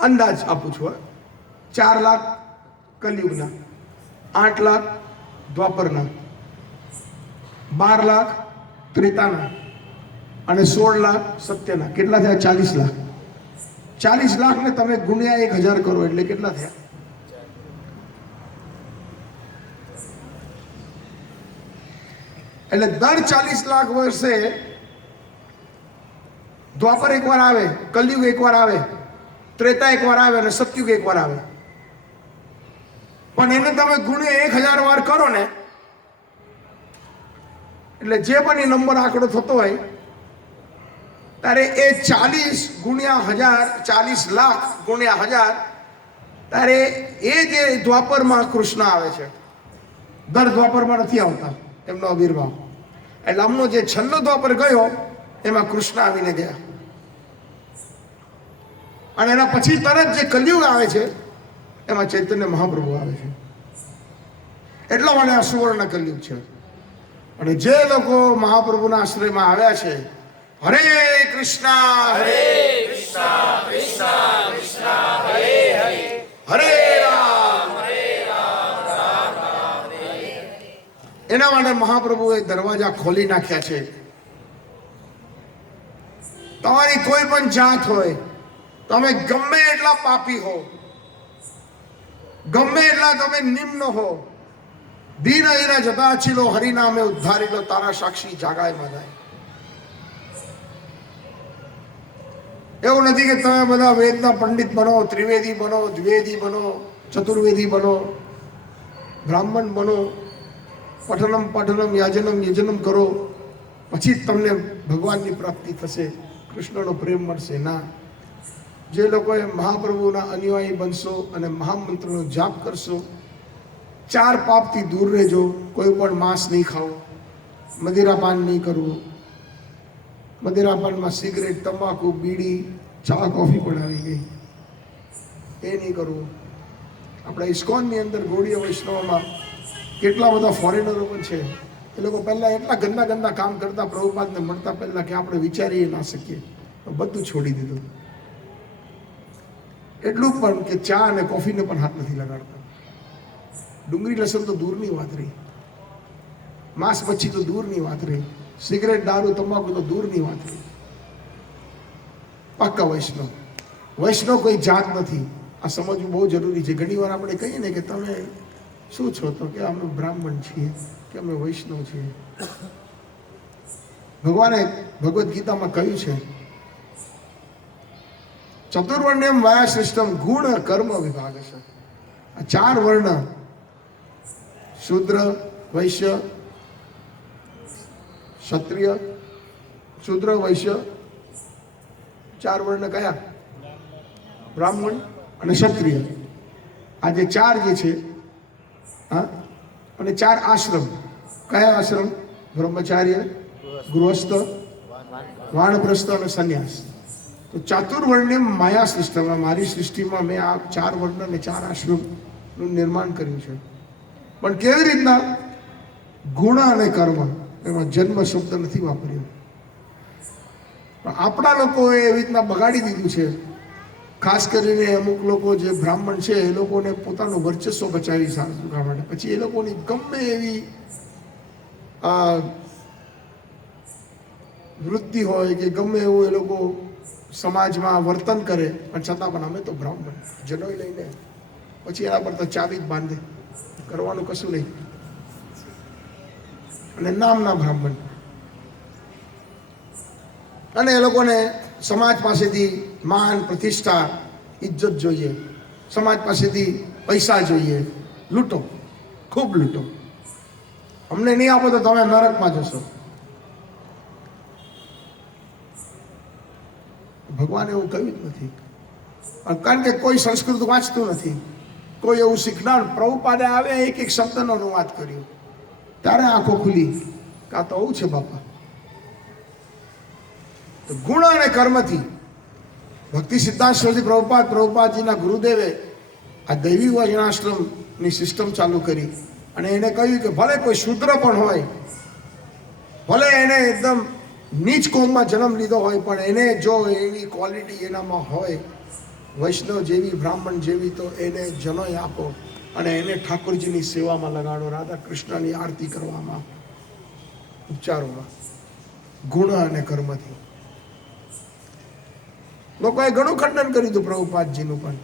અંદાજ આપું છું. 4 લાખ કલયુગના, 8 લાખ દ્વાપરના, 12 લાખ ત્રેતાના અને 16 લાખ સત્યના. કેટલા થયા? 40 લાખ. 40 લાખ ને તમે ગુણ્યા 1000 કરો એટલે કેટલા થયા? એટલે દર 40 લાખ વર્ષે દ્વાપર એકવાર આવે, કલયુગ એકવાર આવે, ત્રેતા એકવાર આવે અને સતયુગ એકવાર આવે. પણ એને તમે ગુણ્યા 1000 વાર કરો ને એટલે જે પણ એ નંબર આંકડો થતો હોય ત્યારે એ 40 ગુણ્યા 1000, 40 લાખ ગુણ્યા 1000, ત્યારે એ જે દ્વાપરમાં કૃષ્ણ આવે છે, દર દ્વાપરમાં નથી આવતા એમનો આવિર્ભાવ. એટલે આમનો જે છેલ્લો દ્વાપર ગયો એમાં કૃષ્ણ આવીને ગયા અને એના પછી તરત જે કલયુગ આવે છે એમાં ચૈતન્ય મહાપ્રભુ આવે છે. એટલા માટે આ સુવર્ણ કલયુગ છે. અને જે લોકો મહાપ્રભુના આશ્રયમાં આવ્યા છે, હરે કૃષ્ણ હરે કૃષ્ણ કૃષ્ણ કૃષ્ણ હરે હરે, હરે રામ રામ રામ હરે. એના માટે મહાપ્રભુએ દરવાજા ખોલી નાખ્યા છે. તમારી કોઈ પણ જાત હોય, તમે ગમે એટલા પાપી હો, ગમે એટલા તમે નિમ્ન હો, દીન હીરા જતા છીલો, હરિનામે ઉદ્ધારી લો, તારા સાક્ષી જાગાય મનાય. એવું નથી કે તમે બધા વેદના પંડિત બનો, ત્રિવેદી બનો, દ્વિવેદી બનો, ચતુર્વેદી બનો, બ્રાહ્મણ બનો, પઠનમ પઠનમ યાજનમ યજનમ કરો પછી તમને ભગવાનની પ્રાપ્તિ થશે, કૃષ્ણનો પ્રેમ મળશે. ના, જે લોકોએ મહાપ્રભુના અનુયાયી બનશો અને મહામંત્રનો જાપ કરશો, 4 પાપથી દૂર રહેજો. કોઈ પણ માંસ નહીં ખાઓ, મદિરાપાન નહીં કરવું. મદિરાપાનમાં સિગરેટ, તમાકુ, બીડી, ચા, કોફી પણ આવી ગઈ, એ નહીં કરવું. આપણા ઇસ્કોનની અંદર ગૌડીય વૈષ્ણવમાં કેટલા બધા ફોરેનરો પણ છે. એ લોકો પહેલાં એટલા ગંદા ગંદા કામ કરતા પ્રભુપાદને મળતા પહેલાં કે આપણે વિચારી ના શકીએ, તો બધું છોડી દીધું. એટલું પણ કે ચા અને કોફીને પણ હાથ નથી લગાડતા. ડુંગળી લસણ તો દૂરની વાત રહી, માંસ મચ્છી તો દૂરની વાત રહી, સિગરેટ, દારૂ, તમાકુ તો દૂરની વાત રહી. પાક્કા વૈષ્ણવ. વૈષ્ણવ કોઈ જાત નથી, આ સમજવું બહુ જરૂરી છે. ઘણી વાર આપણે કહીએ ને કે તમે શું છો, તો કે અમે બ્રાહ્મણ છીએ, કે અમે વૈષ્ણવ છીએ. ભગવાને ભગવદ્ ગીતામાં કહ્યું છે, ચતુર્વર્ણ્યમ વાયાશ્રેષ્ઠમ ગુણ કર્મ વિભાગ છે. આ 4 વર્ણ, શૂદ્ર, વૈશ્ય, ક્ષત્રિય, શૂદ્ર, વૈશ્ય, 4 વર્ણ કયા? બ્રાહ્મણ અને ક્ષત્રિય. આ જે 4 જે છે, હા, અને 4 આશ્રમ. કયા આશ્રમ? બ્રહ્મચાર્ય, ગૃહસ્થ, વાનપ્રસ્થ અને સંન્યાસ. તો ચાતુર્વર્ણ્યમ માયા સૃષ્ટિમાં, મારી સૃષ્ટિમાં મેં આ 4 વર્ણ અને 4 આશ્રમનું નિર્માણ કર્યું છે. પણ કેવી રીતના? ગુણ અને કર્મ. એમાં જન્મ શબ્દ નથી વાપર્યો. પણ આપણા લોકોએ એવી રીતના બગાડી દીધું છે. ખાસ કરીને અમુક લોકો જે બ્રાહ્મણ છે એ લોકોને પોતાનું વર્ચસ્વ બચાવી રાખવા માટે પછી એ લોકોની ગમે એવી વૃત્તિ હોય કે ગમે એવું એ લોકો સમાજમાં વર્તન કરે, પણ છતાં પણ અમે તો બ્રાહ્મણ જનોઈ લઈને પછી એના પર તો ચાવી જ બાંધે, કરવાનું કશું નહીં, અને નામના બ્રાહ્મણ. અને એ લોકોને સમાજ પાસેથી માન, પ્રતિષ્ઠા, ઇજ્જત જોઈએ, સમાજ પાસેથી પૈસા જોઈએ. લૂંટો, ખૂબ લૂંટો. અમને નહીં આપો તો તમે નરકમાં જશો. ભગવાન એવું કહ્યું જ નથી. કારણ કે કોઈ સંસ્કૃત વાંચતું નથી, કોઈ એવું શીખનાર. પ્રભુપાદે આવે એક શબ્દનો અનુવાદ કર્યો ત્યારે આંખો ખુલી કે આ તો આવું છે બાપા. તો ગુણ અને કર્મથી ભક્તિ સિદ્ધાંત સ્વામી પ્રભુપાદજીના ગુરુદેવે આ દૈવી વચનાશ્રમની સિસ્ટમ ચાલુ કરી. અને એને કહ્યું કે ભલે કોઈ શૂદ્ર પણ હોય, ભલે એને એકદમ નીચ કોમમાં જન્મ લીધો હોય, પણ એને જો એવી ક્વોલિટી એનામાં હોય વૈષ્ણવ જેવી, બ્રાહ્મણ જેવી, તો એને જનોય આપો અને એને ઠાકોરજીની સેવામાં લગાડો, રાધા કૃષ્ણની આરતી કરવામાં, ઉપચારોમાં, ગુણ અને કર્મથી. લોકોએ ઘણું ખંડન કર્યું હતું પ્રભુપાદજીનું પણ,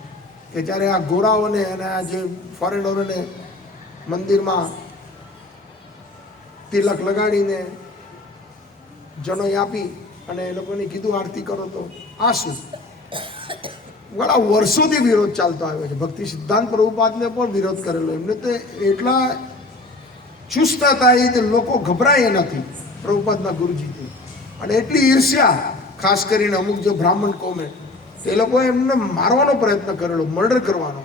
કે જ્યારે આ ગોરાઓને અને આ જે ફોરેનરોને મંદિરમાં તિલક લગાડીને જનોય આપી અને એ લોકોને કીધું આરતી કરો, તો આ શું? ઘણા વર્ષોથી વિરોધ ચાલતો આવ્યો છે. ભક્તિ સિદ્ધાંત પ્રભુપાદને પણ વિરોધ કરેલો. એમને તો એટલા ચુસ્ત હતા એ લોકો ગભરાય નથી પ્રભુપાદના ગુરુજીથી. અને એટલી ઈર્ષ્યા, ખાસ કરીને અમુક જે બ્રાહ્મણ કોમે, તે લોકોએ એમને મારવાનો પ્રયત્ન કરેલો, મર્ડર કરવાનો.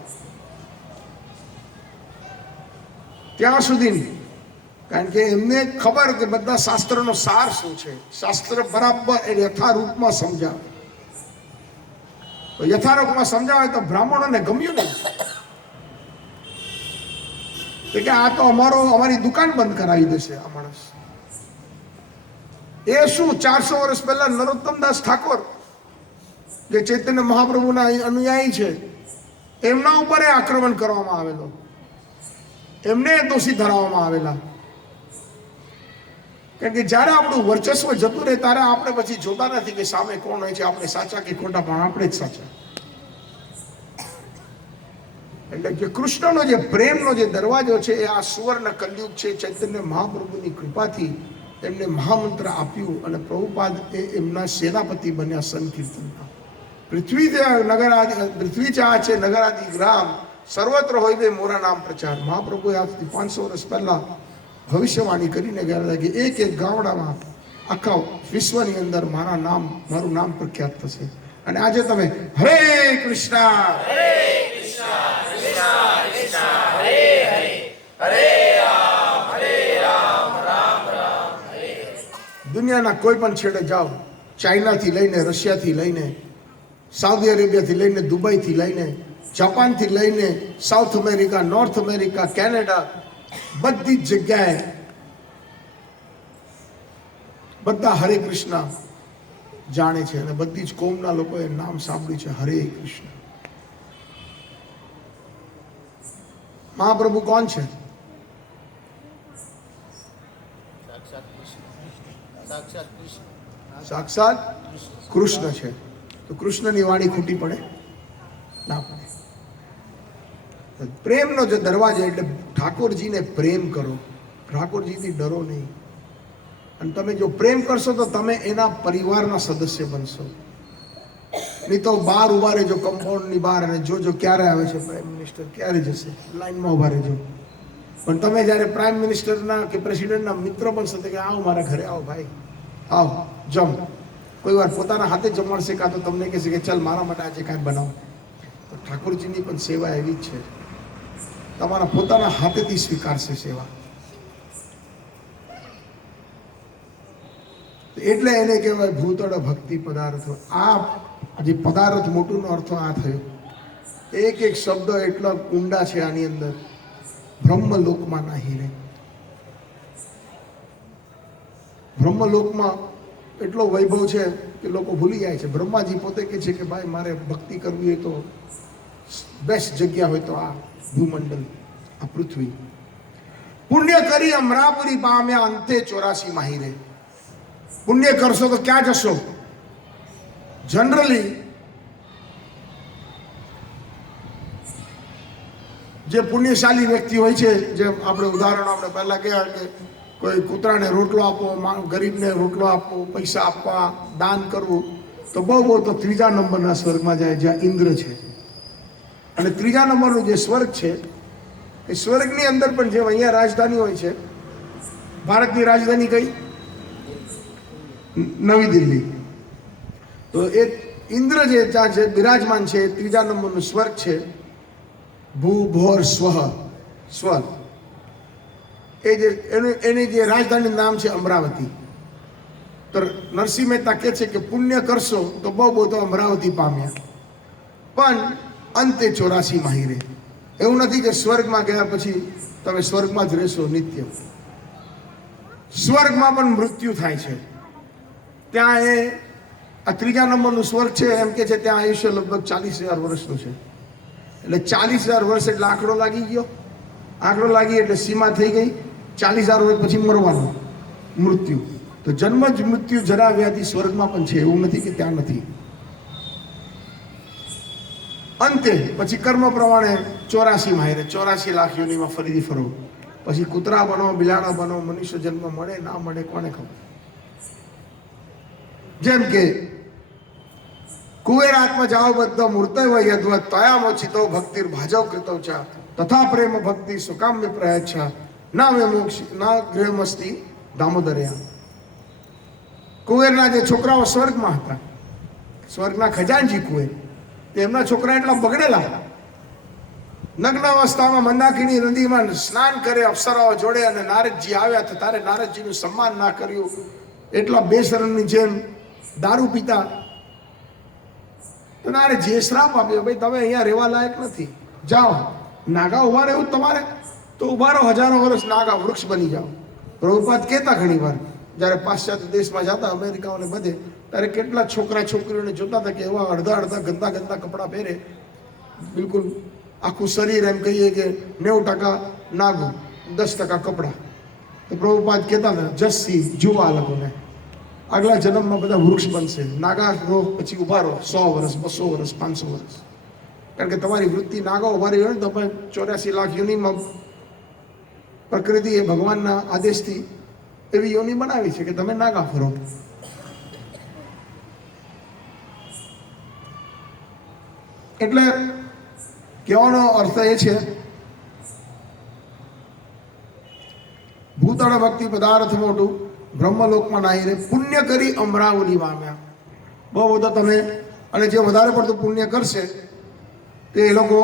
ત્યાં સુધી, કારણ કે એમને ખબર કે બધા શાસ્ત્રનો સાર શું છે, શાસ્ત્ર બરાબર એ યથારૂપમાં સમજાવે. તો યથારૂપમાં સમજાવે તો બ્રાહ્મણોને ગમ્યું નહીં, કે આ તો અમારી દુકાન બંધ કરાવી દેશે આ માણસ. એ શું, 400 વર્ષ પહેલા નરોત્તમદાસ ઠાકોર, જે ચૈતન્ય મહાપ્રભુના અનુયાયી છે, એમના ઉપર આક્રમણ કરવામાં આવેલો, એમને દોષી ધરાવવામાં આવેલા. કારણ કે જ્યારે આપણું વર્ચસ્વ જતું રહે ત્યારે આપણે પછી જોતા નથી કે સામે કોણ હોય છે, આપણે સાચા કે ખોટા, પણ આપણે જ સાચા. એટલે જે કૃષ્ણનો જે પ્રેમનો જે દરવાજો છે એ આ સુવર્ણ કલયુગ છે. ચૈતન્ય મહાપ્રભુની કૃપાથી એમને મહામંત્ર આપ્યું અને પ્રભુપાદ એ એમના સેનાપતિ બન્યા સંકીર્તનના. પૃથ્વી ચા છે નગરાદિ ગ્રામ, સર્વત્ર હોય બે મોરા નામ પ્રચાર. મહાપ્રભુએ આજથી 500 વર્ષ પહેલા ભવિષ્યવાણી કરીને ગયા હતા કે એક એક ગામડામાં આખા વિશ્વની અંદર મારું નામ પ્રખ્યાત થશે. અને આજે તમે હરે કૃષ્ણ, હરે કૃષ્ણ, કૃષ્ણ કૃષ્ણ હરે હરે, હરે રામ, રામ રામ હરે હરે. દુનિયાના કોઈ પણ છેડે જાઓ, ચાઇનાથી લઈને, રશિયાથી લઈને, સાઉદી અરેબિયાથી લઈને, દુબઈથી લઈને, જાપાનથી લઈને, south America, north America, Canada, બધી જ જગ્યાએ બધા હરે કૃષ્ણ જાણે છે અને બધી જ કોમના લોકોએ નામ સાંભળ્યું છે, હરે કૃષ્ણ. મહાપ્રભુ કોણ છે? સાક્ષાત કૃષ્ણ છે. તો કૃષ્ણની વાણી ખૂટી પડે ના પડે. પ્રેમનો જે દરવાજો, એટલે ઠાકોરજીને પ્રેમ કરો, ઠાકોરજીથી ડરો નહીં. અને તમે જો પ્રેમ કરશો તો તમે એના પરિવારના સદસ્ય બનશો. નહીં તો બહાર ઉભા રહેજો, કમ્પાઉન્ડની બહાર, અને જોજો ક્યારે આવે છે પ્રાઇમ મિનિસ્ટર, ક્યારે જશે, લાઈનમાં ઉભા રહેજો. પણ તમે જ્યારે પ્રાઇમ મિનિસ્ટરના કે પ્રેસિડેન્ટના મિત્ર બનશો તો કે આવો મારા ઘરે, આવો ભાઈ, આવો જમ. કોઈ વાર પોતાના હાથે જમાડશે, કાં તો તમને કહેશે કે ચાલ મારા માટે આજે કાંઈ બનાવો. તો ઠાકોરજીની પણ સેવા એવી જ છે, તમારા પોતાના હાથેથી સ્વીકારશે સેવા. એટલે એને કહેવાય ભૂતળ ભક્તિ પદાર્થો. આ જે પદાર્થ મોટુંનો અર્થ આ થયો. એક એક શબ્દ એટલા ઊંડા છે આની અંદર. બ્રહ્મલોકમાં નાહી રહે, બ્રહ્મલોકમાં એટલો વૈભવ છે કે લોકો ભૂલી જાય છે. બ્રહ્માજી પોતે કહે છે કે ભાઈ મારે ભક્તિ કરવી હોય તો બેસ્ટ જગ્યા હોય તો આ ભૂમંડળ, આ પૃથ્વી. પુણ્ય કરી અમરાપુરી પામ્યા, અંતે 84 માહિરે. પુણ્ય કરશો તો ક્યાં જશો? જનરલી જે પુણ્યશાળી વ્યક્તિ હોય છે, જે આપણે ઉદાહરણ આપણે પહેલા કહ્યા કે કોઈ કૂતરાને રોટલો આપવો, ગરીબને રોટલો આપવો, પૈસા આપવા, દાન કરવું, તો બહુ તો 3જા નંબરના સ્વર્ગમાં જાય, જ્યાં ઇન્દ્ર છે. અને 3જા નંબરનું જે સ્વર્ગ છે એ સ્વર્ગની અંદર પણ જેમ અહીંયા રાજધાની હોય છે, ભારતની રાજધાની કઈ? નવી દિલ્હી. તો એ ઇન્દ્ર જે ત્યાં છે બિરાજમાન છે, 3જા નંબરનું સ્વર્ગ છે. ભૂભોર સ્વર્ગ. એ જે એની જે રાજધાની નામ છે અમરાવતી. તો નરસિંહ મહેતા કહે છે કે પુણ્ય કરશો તો બહુ તો અમરાવતી પામ્યા, પણ અંતે 84 માહિરે. એવું નથી કે સ્વર્ગમાં ગયા પછી તમે સ્વર્ગમાં જ રહેશો નિત્ય. સ્વર્ગમાં પણ મૃત્યુ થાય છે. ત્યાં એ આ ત્રીજા નંબરનું સ્વર્ગ છે. એમ કે છે ત્યાં આયુષ્ય લગભગ 40,000 વર્ષનું છે. એટલે 40,000 વર્ષ એટલે આંકડો લાગી ગયો. આંકડો લાગી એટલે સીમા થઈ ગઈ. 40,000 વર્ષ પછી મરવાનું, મૃત્યુ. તો જન્મ જ મૃત્યુ જરા વ્યાધિ સ્વર્ગમાં પણ છે, એવું નથી કે ત્યાં નથી. અંતે પછી કર્મ પ્રમાણે 84 માયરે 84 લાખ યોનિમાં ફરીથી ફરો. પછી કૂતરા બનો, બિલાડા બનો, મનુષ્ય જન્મ મળે ના મળે કોને ખબર. જેમ કે કુવેરાત્મ જાઓ બદ્ધ મૂર્તય યદ્વ તયામોચિતો ભક્તિર ભાજવ કૃતૌ ચ તથા પ્રેમ ભક્તિ સુકામ્ય પ્રયચ્છા ના મે મોક્ષ ના ગૃહમસ્તી દામોદરયા. કુવેરના જે છોકરાઓ સ્વર્ગમાં હતા, સ્વર્ગના ખજાનજી કુવેર, તેમના છોકરા એટલા બગડેલા, નગ્ન અવસ્થામાં મંદાકિની નદીમાં સ્નાન કરે અપ્સરાઓ જોડે, અને નારદજી આવ્યા તો તારે નારદજીનું સન્માન ના કર્યું, એટલા બેશરમની જેમ દારૂ પીતા. તો નારદજીએ શ્રાપ આપ્યો, ભાઈ તમે અહીંયા રહેવા લાયક નથી, જાઓ. નાગા ઉભા રહેવું તમારે તો ઉભા રહો, હજારો વર્ષ નાગા વૃક્ષ બની જાઓ. પ્રભુપાદ કહેતા ઘણી વાર જ્યારે પાશ્ચાત્ય દેશમાં જતા, અમેરિકાઓને બધે, ત્યારે કેટલા છોકરા છોકરીઓને જોતા હતા કે એવા અડધા અડધા ગંદા ગંદા કપડાં પહેરે, બિલકુલ આખું શરીર, એમ કહીએ કે 90% નાગું, 10% કપડાં. તો પ્રભુપાદ કહેતા હતા જસ્સી જુઓ આ લોકોને, આગલા જન્મમાં બધા વૃક્ષ બનશે. નાગા રહો પછી ઉભા રહો 100 વર્ષ, 200 વર્ષ, 500 વર્ષ. કારણ કે તમારી વૃત્તિ નાગા ઉભા રહી હોય ને તો તમે 84 લાખ યોનિમાં પ્રકૃતિએ ભગવાનના આદેશથી એવી યોનિ બનાવી છે કે તમે નાગા ફરો. એટલે કહેવાનો અર્થ એ છે, ભૂતળ ભક્તિ પદાર્થ મોટું બ્રહ્મલોકમાં નાહી રે પુણ્ય કરી અમરાવલી પામ્યા. બહુ બધા તમે, અને જે વધારે પડતું પુણ્ય કરશે તે એ લોકો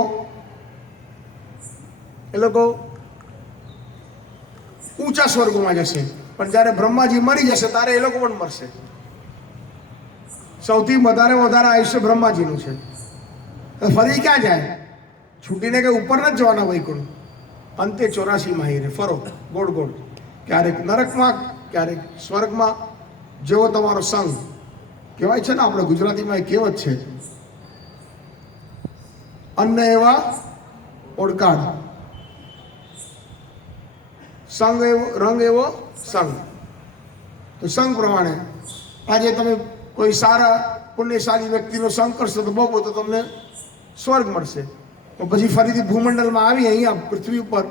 ઊંચા સ્વર્ગોમાં જશે. પણ જ્યારે બ્રહ્માજી મરી જશે ત્યારે એ લોકો પણ મરશે. સૌથી વધારે આયુષ્ય બ્રહ્માજીનું છે. ફરી ક્યાં જાય? છૂટીને કે ઉપર નથી જવાના વૈકુંઠ. અંતે 84 માહિરે ફરો ગોળ ગોળ, ક્યારેક નરકમાં ક્યારેક સ્વર્ગમાં, જેવો તમારો સંગ. કહેવાય છે ને, આપણે ગુજરાતીમાં એક કહેવત છે, અન્ન એવા ઓળકાડ, સંગ એવો રંગ એવો સંગ. તો સંગ પ્રમાણે આજે તમે કોઈ સારા પુણ્યશાળી વ્યક્તિનો સંગ કરશો તો બહુ તો તમને સ્વર્ગ મળશે. તો પછી ફરીથી ભૂમંડળમાં આવી અહીંયા પૃથ્વી ઉપર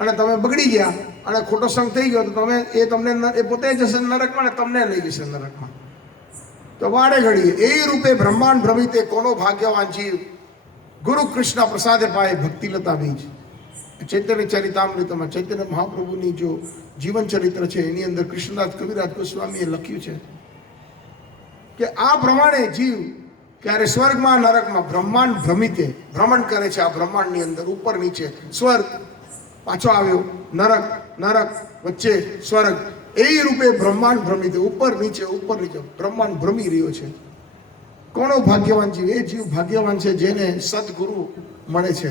અને તમે બગડી ગયા અને ખોટો સંગ થઈ ગયો તો તમને એ પોતે જશે નરકમાં ને તમને લઈ જશે નરકમાં. તો વાડે ઘડીએ એ રૂપે બ્રહ્માંડ ભ્રમિતે કોનો ભાગ્યવાન જીવ ગુરુ કૃષ્ણ પ્રસાદે પાય ભક્તિલતા બીજ. ચૈતન્ય ચરિતામૃતમાં ચૈતન્ય મહાપ્રભુની જો જીવન ચરિત્ર છે એની અંદર કૃષ્ણદાસ કવિરાજ ગોસ્વામીએ લખ્યું છે કે આ પ્રમાણે જીવ ક્યારે સ્વર્ગમાં નરકમાં બ્રહ્માંડ ભ્રમિતે ભ્રમણ કરે છે. આ બ્રહ્માંડની અંદર ઉપર નીચે, સ્વર્ગ પાછો આવ્યો, નરક વચ્ચે સ્વર્ગ, એ રૂપે બ્રહ્માંડ ભ્રમિતે ઉપર નીચે બ્રહ્માંડ ભ્રમી રહ્યો છે. કોનો ભાગ્યવાન જીવ? એ જીવ ભાગ્યવાન છે જેને સદગુરુ મળે છે.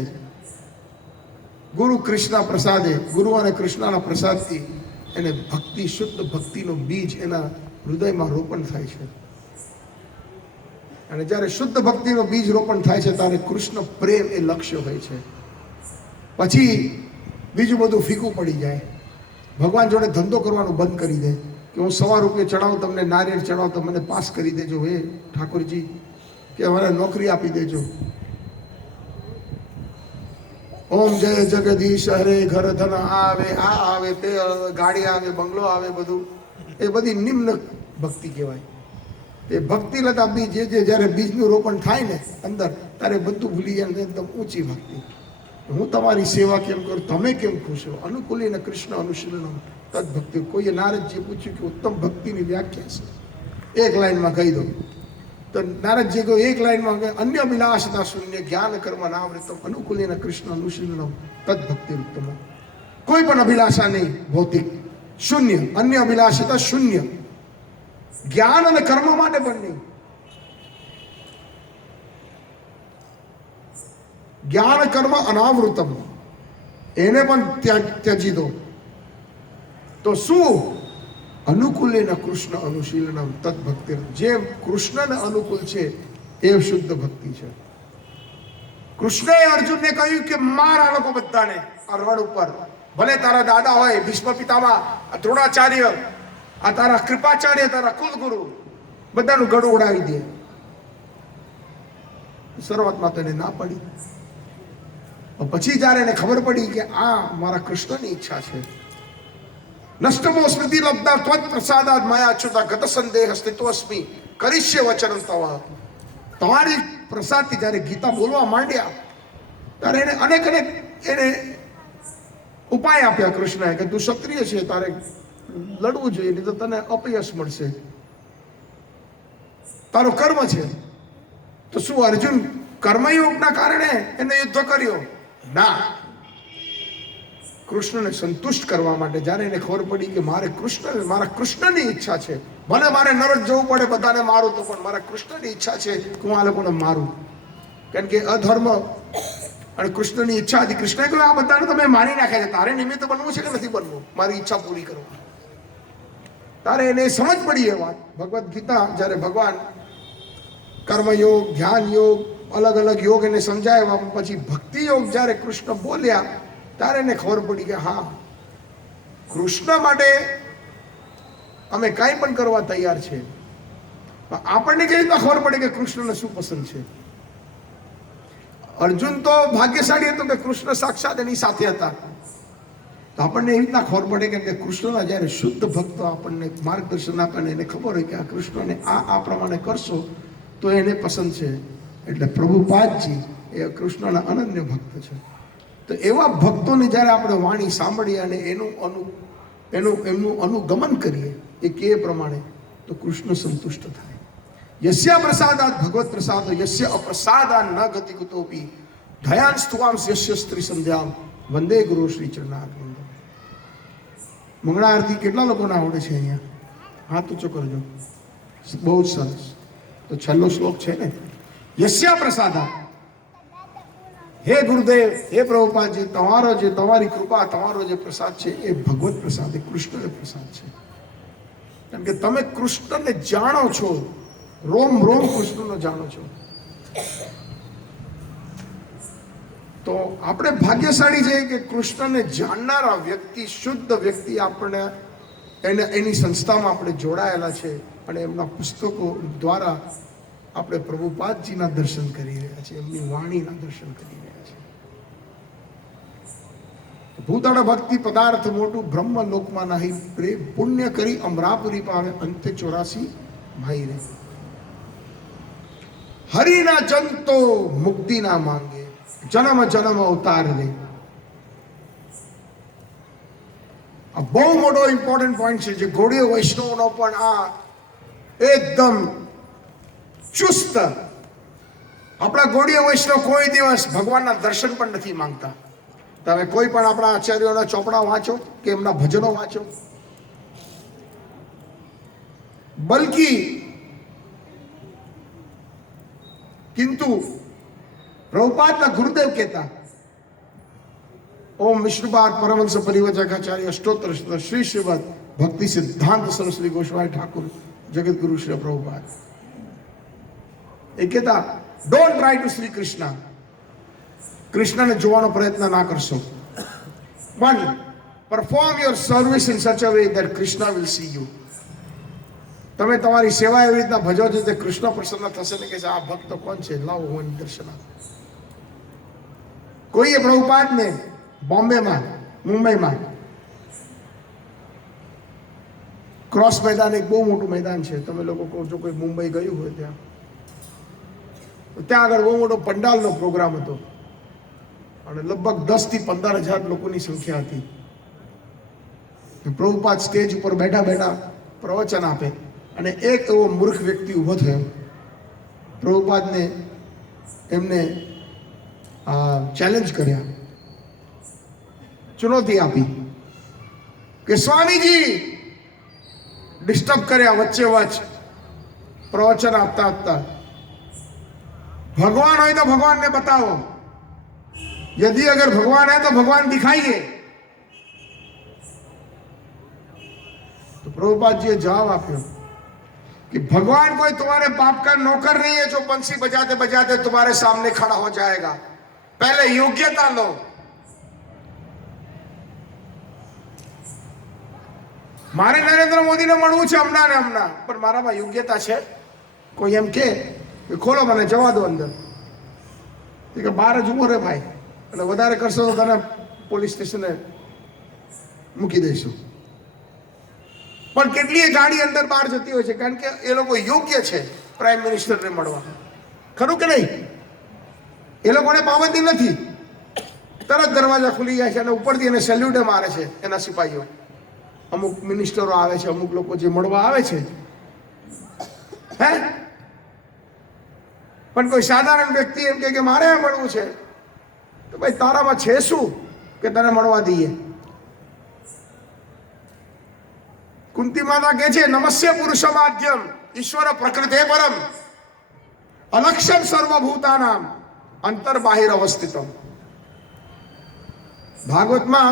ગુરુ કૃષ્ણ પ્રસાદે, ગુરુ અને કૃષ્ણના પ્રસાદથી એને ભક્તિ, શુદ્ધ ભક્તિનો બીજ એના હૃદયમાં રોપણ થાય છે. અને જ્યારે શુદ્ધ ભક્તિનો બીજ રોપણ થાય છે ત્યારે કૃષ્ણ પ્રેમ એ લક્ષ્ય હોય છે. પછી બીજું બધું ફીકું પડી જાય. ભગવાન જોડે ધંધો કરવાનું બંધ કરી દે કે હું 100 રૂપિયા ચડાવું, તમને નારિયેળ ચડાવું તો મને પાસ કરી દેજો, હે ઠાકોરજી, કે અમારે નોકરી આપી દેજો. ઓમ જય જગદીશ હરે, ઘર ધન આવે, આ આવે, તે ગાડી આવે, બંગલો આવે, બધું એ બધી નિમ્ન ભક્તિ કહેવાય. એ ભક્તિ લતા બીજ જ્યારે બીજનું રોપણ થાય ને અંદર, ત્યારે બધું ભૂલી જાય એકદમ ઊંચી ભક્તિ. હું તમારી સેવા કેમ કરું, તમે કેમ ખુશ હો, અનુકૂલીને કૃષ્ણ અનુશીલન તદ ભક્તિ. કોઈએ નારદજીએ પૂછ્યું કે ઉત્તમ ભક્તિની વ્યાખ્યા છે, એક લાઈનમાં કહી દો. તો નારદજી કહ્યું એક લાઈનમાં કે અન્ય વિલાસતા શૂન્ય જ્ઞાન કર્મ નાવૃતમ અનુકૂલીને કૃષ્ણ અનુશીલનમ તદ ભક્તિ ઉત્તમ. કોઈ પણ અભિલાષા નહીં ભૌતિક, શૂન્ય, અન્ય અભિલાષતા શૂન્ય, જ્ઞાન અને કર્મ માટે પણ નહીં. જ્ઞાન કર્મ અનાવૃતમ, એને પણ ત્યજી દો. તો શું? અનુકૂલેન કૃષ્ણ અનુશીલનમ તદ ભક્તિ. જે કૃષ્ણને અનુકૂળ છે એ શુદ્ધ ભક્તિ છે. કૃષ્ણએ અર્જુનને કહ્યું કે માર આ લોકો બધાને આ રણ ઉપર, ભલે તારા દાદા હોય ભીષ્મ પિતામહ, દ્રોણાચાર્ય, આ તારા કૃપાચાર્ય, તારા કુલગુરુ, બધાનું ગળું ઉડાવી દે. શરૂઆતમાં તેને ના પડી, પછી જયારે એને ખબર પડી કે આ મારા કૃષ્ણની ઈચ્છા છે, નષ્ટમો સ્મૃતિ લબ્ધા ત્વત્ પ્રસાદાદ માયા અચ્યુતા ગત સંદેહ સ્થિતોસ્મિ કરીષ્ય વચનમ તવ. તમારી પ્રસાદથી જયારે ગીતા બોલવા માંડ્યા ત્યારે એને અનેક એને ઉપાય આપ્યા કૃષ્ણએ કે તું ક્ષત્રિય છે, તારે લડવું જોઈએ, નહીં તો તને અપયશ મળશે, તારો કર્મ છે. તો શું અર્જુન કર્મયોગના કારણે એને યુદ્ધ કર્યો? ના, કૃષ્ણને સંતુષ્ટ કરવા માટે. જ્યારે એને ખબર પડી કે મારા કૃષ્ણની ઈચ્છા છે, ભલે મારે નરક જવું પડે, બધાને મારું, તો પણ મારા કૃષ્ણની ઈચ્છા છે કે હું આ લોકોને મારું, કારણ કે અધર્મ અને કૃષ્ણની ઈચ્છા હતી. કૃષ્ણએ કહ્યું આ બધાને તમે મારી નાખ્યા છે, તારે નિમિત્ત બનવું છે કે નથી બનવું મારી ઈચ્છા પૂરી કરવા? તારે એને સમજ પડી એ વાત. ભગવદ્ ગીતા જ્યારે ભગવાન કર્મયોગ, ધ્યાન યોગ, અલગ અલગ યોગ એને સમજાવ્યા, પછી ભક્તિ યોગ જ્યારે કૃષ્ણ બોલ્યા ત્યારે એને ખબર પડી કે હા, કૃષ્ણ માટે અમે કાંઈ પણ કરવા તૈયાર છે. આપણને કેવી રીતના ખબર પડે કે કૃષ્ણને શું પસંદ છે? અર્જુન તો ભાગ્યશાળી હતો કે કૃષ્ણ સાક્ષાત એની સાથે હતા. તો આપણને એવી રીતના ખબર પડે કે કૃષ્ણના જ્યારે શુદ્ધ ભક્તો આપણને માર્ગદર્શન આપે ને એને ખબર હોય કે આ કૃષ્ણને આ પ્રમાણે કરશો તો એને પસંદ છે. એટલે પ્રભુપાદજી એ કૃષ્ણના અનન્ય ભક્ત છે. તો એવા ભક્તોની જ્યારે આપણે વાણી સાંભળીએ અને એમનું અનુગમન કરીએ એ કે પ્રમાણે, તો કૃષ્ણ સંતુષ્ટ થાય. યસ્ય પ્રસાદાત ભગવત પ્રસાદ, યસ્ય અપ્રસાદાન ન ગતિ કુતોપી, ધયાન સ્તુવામ યસ્ય સ્ત્રી સંધ્યામ વંદે ગુરુ શ્રી ચરણારવિંદ. મંગળા આરતી કેટલા લોકોને આવડે છે અહીંયા? હાથ ઊંચો કરજો. બહુ જ સરસ. તો છેલ્લો શ્લોક છે ને, યસ્ય પ્રસાદા. હે ગુરુદેવ, હે પ્રભુપાદજી, તમારી કૃપા, તમારો જે પ્રસાદ છે એ ભગવત પ્રસાદ, એ કૃષ્ણનો પ્રસાદ છે. કારણ કે તમે કૃષ્ણને જાણો છો, રોમ રોમ કૃષ્ણનો જાણો છો. તો આપણે ભાગ્યશાળી છે કે કૃષ્ણને જાણનારા વ્યક્તિ, શુદ્ધ વ્યક્તિ આપણે એની સંસ્થામાં આપણે જોડાયેલા છે અને એમના પુસ્તકો દ્વારા આપણે પ્રભુપાદજીના દર્શન કરી રહ્યા છીએ, એમની વાણીના દર્શન કરી રહ્યા છીએ. ભૂતળ ભક્તિ પદાર્થ મોટું બ્રહ્મ લોકમાં નહીં, પ્રેમ પુણ્ય કરી અમરાપુરી પાવે અંતે 84 ભાઈ રે. હરિના જન તો મુક્તિ ના માંગે, જન્મ જન્મ અવતાર લે. આ બહુ મોટો ઇમ્પોર્ટન્ટ પોઈન્ટ છે, જે ગૌડીય વૈષ્ણવનો પણ આ એકદમ ચુસ્ત. આપણા ગૌડીય વૈષ્ણવ કોઈ દિવસ ભગવાનના દર્શન પણ નથી માંગતા. તમે કોઈ પણ આપણા આચાર્યોના ચોપડા વાંચો કે એમના ભજનો વાંચો, બલકી કિંતુ પ્રભુપાદના ગુરુદેવ કહેતા, ઓમ વિષ્ણુપાદ પરમહંસ પરિવર્તકાચાર્ય અષ્ટોત્તર શ્રી શ્રીમદ ભક્તિ સિદ્ધાંત સરસ્વતી ગોસ્વામી ઠાકુર જગતગુરુ શ્રી પ્રભુપાદ એ કહેતા, don't try to Shri Krishna. કૃષ્ણને જોવાનો પ્રયત્ન ના કરશો, પણ perform your service in such a way that Krishna will see you. તમે તમારી સેવા એવી રીતના ભજો છો કે કૃષ્ણ પ્રસન્ન થશે ને કે આ ભક્ત કોણ છે, લાવો હું દર્શન આપું. કોઈએ પ્રભુપાદને બોમ્બેમાં, મુંબઈમાં ક્રોસ મેદાન, એક બહુ મોટું મેદાન છે, તમે લોકો કહો છો કોઈ મુંબઈ ગયું હોય ત્યાં આગળ બહુ મોટો પંડાલનો પ્રોગ્રામ હતો અને લગભગ 10 થી 15,000 લોકોની સંખ્યા હતી. પ્રભુપાદ સ્ટેજ ઉપર બેઠા બેઠા પ્રવચન આપે અને એક એવો મૂર્ખ વ્યક્તિ ઊભો થયો. પ્રભુપાદને એમને ચેલેન્જ કર્યા, ચુનૌતી આપી કે સ્વામીજી ડિસ્ટર્બ કર્યા વચ્ચે વચ્ચ પ્રવચન આપતા આપતા. भगवान हो तो भगवान ने बताओ, यदि अगर भगवान है तो भगवान दिखाइए. तो प्रभुपाद जी जवाब आप्यो कि भगवान कोई तुम्हारे बाप का नौकर नहीं है जो बंसी बजाते बजाते तुम्हारे सामने खड़ा हो जाएगा, पहले योग्यता लो। मारे नरेंद्र मोदी ने મળવું છે હમણાં ને હમણાં, પણ મારામાં યોગ્યતા છે? કોઈ એમ કે ખોલો મને જવા દો અંદર, કે બહાર જ ઉભો રે ભાઈ, અને વધારે કરશો તો તને પોલીસ સ્ટેશને મૂકી દઈશું। પણ કેટલીય ગાડી અંદર બહાર જતી હોય છે, કારણ કે એ લોકો યોગ્ય છે પ્રાઇમ મિનિસ્ટરને મળવા, ખરું કે નહીં? એ લોકોને પાબંદી નથી, તરત દરવાજા ખુલી જાય છે અને ઉપરથી એને સેલ્યુટે મારે છે એના સિપાહીઓ। અમુક મિનિસ્ટરો આવે છે, અમુક લોકો જે મળવા આવે છે, હે, પણ કોઈ સાધારણ વ્યક્તિ એમ કે મારે મળવું છે, તો ભાઈ તારામાં છે શું કે તને મળવા દઈએ? कुंती माता कहे छे नमस्य पुरुषमाद्यम ईश्वर प्रकृते परम अलक्षण सर्वभूतानाम अंतर्बाहिर अवस्थितम। भागवत में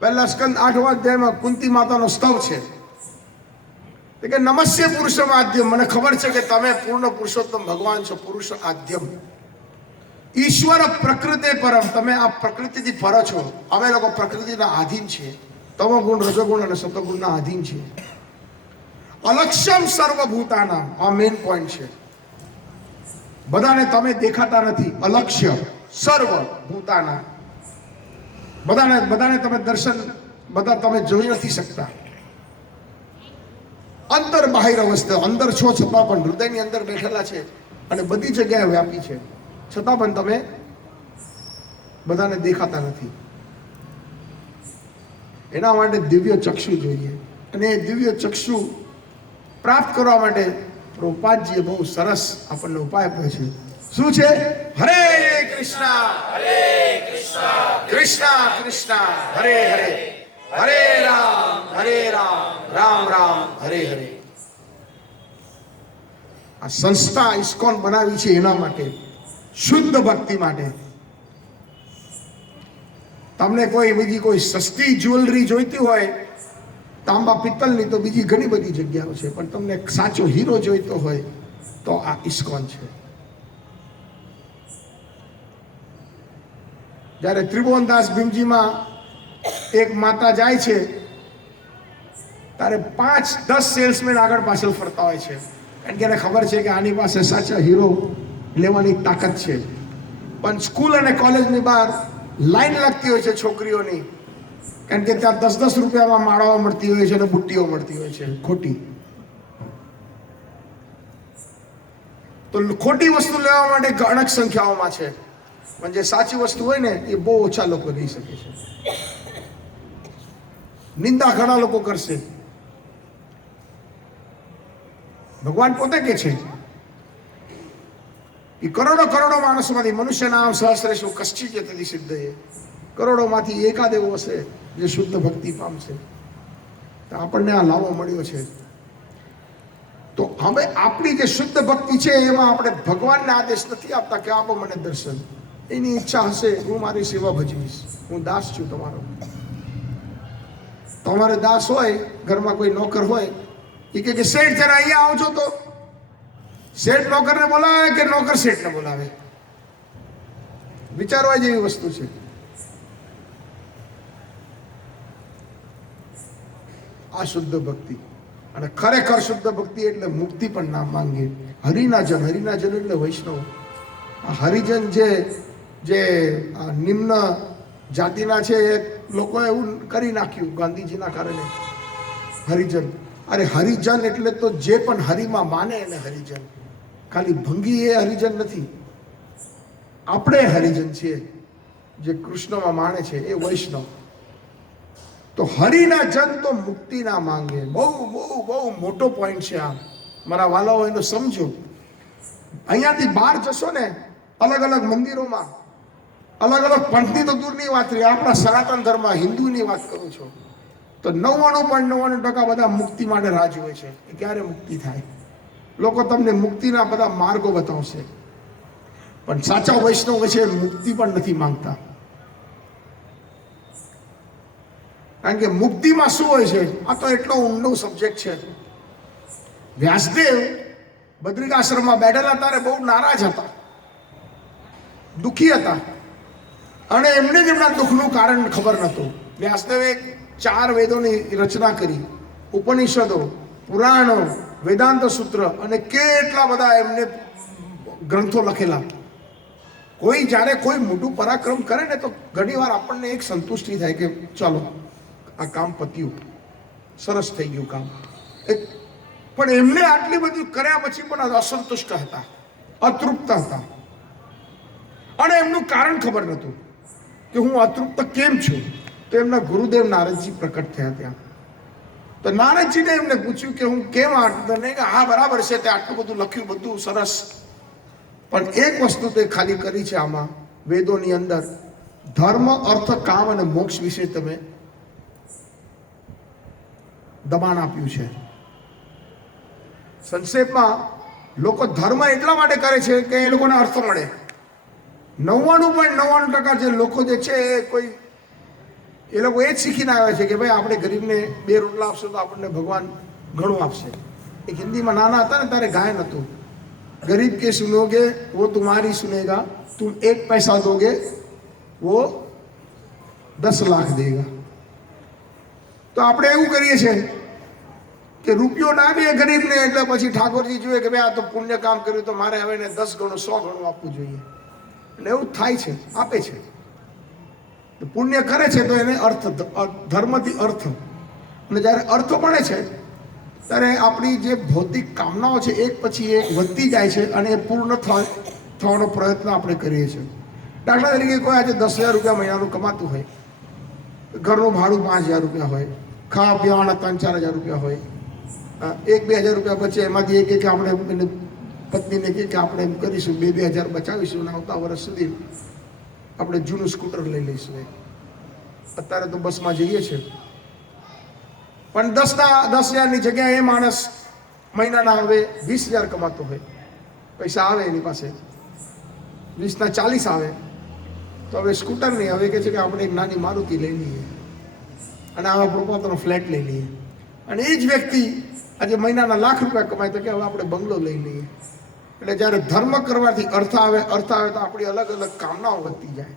पहला स्कंद 8वां अध्याय में कुंती माता नो स्तव छे कि नमस्य पुरुषमाद्यम, मने खबर छे कि तमे पूर्ण पुरुषोत्तम भगवान छो, पुरुष आद्यम। ईश्वर प्रकृते परम, तमे आ प्रकृति थी पर छो, अमे लोग प्रकृति ना अधीन छे, तमोगुण रजोगुण और सतोगुण ना अधीन छे। अलक्षम सर्वभूतानाम, आ मेन पॉइंट छे। बधाने तमे देखाता नहीं, अलक्ष्य सर्वभूतानाम, बधाने तमे दर्शन बधा तमे जोई नहीं सकता। अंतर बाहिर अवस्था, अंदर छो छतां पण हृदयनी अंदर बैठेला छे अने बधी जग्याए व्यापी छे, छतां पण तमे बधाने देखाता नहीं। एना माटे दिव्य चक्षु જોઈએ, અને દિવ્ય ચક્ષુ પ્રાપ્ત કરવા માટે પ્રભુપાદજીએ બહુ સરસ આપણને ઉપાય આપ્યો છે। શું છે? હરે કૃષ્ણ કૃષ્ણ કૃષ્ણ હરે હરે, હરે રામ રામ રામ હરે હરે। આ સંસ્થા ઇસ્કોન બનાવી છે એના માટે, શુદ્ધ ભક્તિ માટે। તમને કોઈ બીજી કોઈ સસ્તી જ્વેલરી જોઈતી હોય, તાંબા પિત્તલની, તો બીજી ઘણી બધી જગ્યાઓ છે, પણ તમને એક સાચો હીરો જોઈતો હોય તો આ ઇસ્કોન છે। જ્યારે ત્રિભુવનદાસ ભીમજીમાં એક માતા જાય છે ત્યારે 5-10 સેલ્સમેન આગળ પાછળ ફરતા હોય છે, કારણ કે એને ખબર છે કે આની પાસે સાચા હીરો લેવાની તાકાત છે। પણ સ્કૂલ અને કોલેજની બહાર લાઈન લાગતી હોય છે છોકરીઓની, કારણ કે ત્યાં 10-10 રૂપિયામાં માળાઓ મળતી હોય છે અને બુટ્ટીઓ મળતી હોય છે ખોટી। તો ખોટી વસ્તુ લેવા માટે અનેક સંખ્યાઓમાં છે, પણ જે સાચી વસ્તુ હોય ને એ બહુ ઓછા લોકો લઈ શકે છે। નિંદા ઘણા લોકો કરશે। ભગવાન પોતે કે છે कि करोड़ों करोड़ों मानसों में मनुष्य नाम सहस्रेशु कश्चित यतति सिद्धये, करोड़ों माथी एकाद एवो हशे जे शुद्ध भक्ति पामशे। तो आपणे आ लावो मळ्यो छे। तो हवे आपणी जे शुद्ध भक्ति छे एमां आपणे भगवानने आदेश नथी आपता कि आपो मने दर्शन, एनी इच्छा हशे हूँ मारी सेवा भजवीश, हूँ दास छुं तमारो। तमारे दास होय, घरमां कोई नौकर होय, ए के सेठ जरा अहींया आवजो, तो सेठ नौकर ने बोलावे कि नौकर सेठ ने बोलावे? विचारवा जेवी वस्तु छे। आ शुद्ध भक्ति, અને ખરેખર શુદ્ધ ભક્તિ એટલે મુક્તિ પણ ના માંગે। હરિના જન એટલે વૈષ્ણવ। આ હરિજન જે નિમ્ન જાતિના છે એ લોકો એવું કરી નાખ્યું ગાંધીજીના કારણે। હરિજન, અરે હરિજન એટલે તો જે પણ હરિમાં માને એને હરિજન, ખાલી ભંગી એ હરિજન નથી। આપણે હરિજન છીએ, જે કૃષ્ણમાં માને છે એ વૈષ્ણવ। તો હરિના જન તો મુક્તિ ના માંગે। બહુ બહુ બહુ મોટો પોઈન્ટ છે આ, મારા વાલાઓ એનો સમજો। અહીંયાથી બહાર જશો ને, અલગ અલગ મંદિરોમાં, અલગ અલગ પંથની તો દૂરની વાત રહી, આપણા સનાતન ધર્મ હિન્દુની વાત કરું છું, તો 99.99% બધા મુક્તિ માટે રાહ જુએ છે કે ક્યારે મુક્તિ થાય। લોકો તમને મુક્તિના બધા માર્ગો બતાવશે, પણ સાચા વૈષ્ણવ છે મુક્તિ પણ નથી માંગતા। કારણ કે મુક્તિમાં શું હોય છે, આ તો એટલો ઊંડો સબ્જેક્ટ છે. વ્યાસદેવ બદ્રિકાશ્રમમાં બેઠેલા ત્યારે બહુ નારાજ હતા, દુઃખી હતા, અને એમને જ એમના દુઃખનું કારણ ખબર નહોતું. વ્યાસદેવે 4 વેદોની રચના કરી, ઉપનિષદો, પુરાણો, વેદાંત સૂત્ર અને કેટલા બધા એમને ગ્રંથો લખેલા. કોઈ જ્યારે કોઈ મોટું પરાક્રમ કરે ને તો ઘણી વાર આપણને એક સંતુષ્ટિ થાય કે ચાલો આ કામ પત્યું, સરસ થઈ ગયું કામ. પણ એમને આટલી બધું કર્યા પછી પણ અસંતુષ્ટ હતા, અતૃપ્ત હતા, અને એમનું કારણ ખબર નહોતું કે હું અતૃપ્ત કેમ છું. તો એમના ગુરુદેવ નારદજી પ્રકટ થયા ત્યાં. તો નારદજીને એમને પૂછ્યું કે હું કેમ આટલું નહીં, કે હા બરાબર છે, તે આટલું બધું લખ્યું, બધું સરસ, પણ એક વસ્તુ તે ખાલી કરી છે આમાં વેદોની અંદર, ધર્મ, અર્થ, કામ અને મોક્ષ વિશે તમે દબાણ આપ્યું છે. સંક્ષેપમાં લોકો ધર્મ એટલા માટે કરે છે કે એ લોકોને અર્થ મળે. 99.99% જે લોકો જે છે એ લોકો એ જ શીખીને આવ્યા છે કે ભાઈ આપણે ગરીબને 2 રોટલા આપશો તો આપણને ભગવાન ઘણું આપશે. એક હિન્દીમાં નાના હતા ને ત્યારે ગાયન હતું, गरीब के सुनोगे वो तुम्हारी सुनेगा, तुम 1 पैसा दोगे वो 10 लाख देगा. તો આપણે એવું કરીએ છીએ કે રૂપિયો ના દે ગરીબને એટલે પછી ઠાકોરજી જોઈએ કે ભાઈ આ તો પુણ્ય કામ કર્યું તો મારે હવે એને 10 ગણું 100 ગણું આપવું જોઈએ. એટલે એવું થાય છે, આપે છે. પુણ્ય કરે છે તો એને અર્થ, ધર્મથી અર્થ, અને જ્યારે અર્થ મળે છે ત્યારે આપણી જે ભૌતિક કામનાઓ છે એક પછી એક વધતી જાય છે અને એ પૂર્ણ થવાનો પ્રયત્ન આપણે કરીએ છીએ. દાખલા તરીકે કોઈ આજે 10,000 રૂપિયા મહિનાનું કમાતું હોય, ઘરનું ભાડું 5,000 રૂપિયા હોય, ખાવા પીવાના 3-4 હજાર રૂપિયા હોય, 1-2 હજાર રૂપિયા બચે, એમાંથી એક આપણે પત્નીને કહે કે આપણે એમ કરીશું 2-2 હજાર બચાવીશું અને આવતા વર્ષ સુધી આપણે જૂનું સ્કૂટર લઈ લઈશું. અત્યારે તો બસમાં જઈએ છીએ, પણ 10,000ની જગ્યાએ એ માણસ મહિનાના હવે 20,000 કમાતો હોય, પૈસા આવે એની પાસે 20ના 40 આવે, તો હવે સ્કૂટર નહીં, હવે કહે છે કે આપણે એક નાની મારુતિ લઈ લઈએ અને આવા પોતાનો ફ્લેટ લઈ લઈએ. અને એ જ વ્યક્તિ આજે મહિનાના લાખ રૂપિયા કમાય તો કે હવે આપણે બંગલો લઈ લઈએ. એટલે જ્યારે ધર્મ કરવાથી અર્થ આવે તો આપણી અલગ અલગ કામનાઓ વધતી જાય.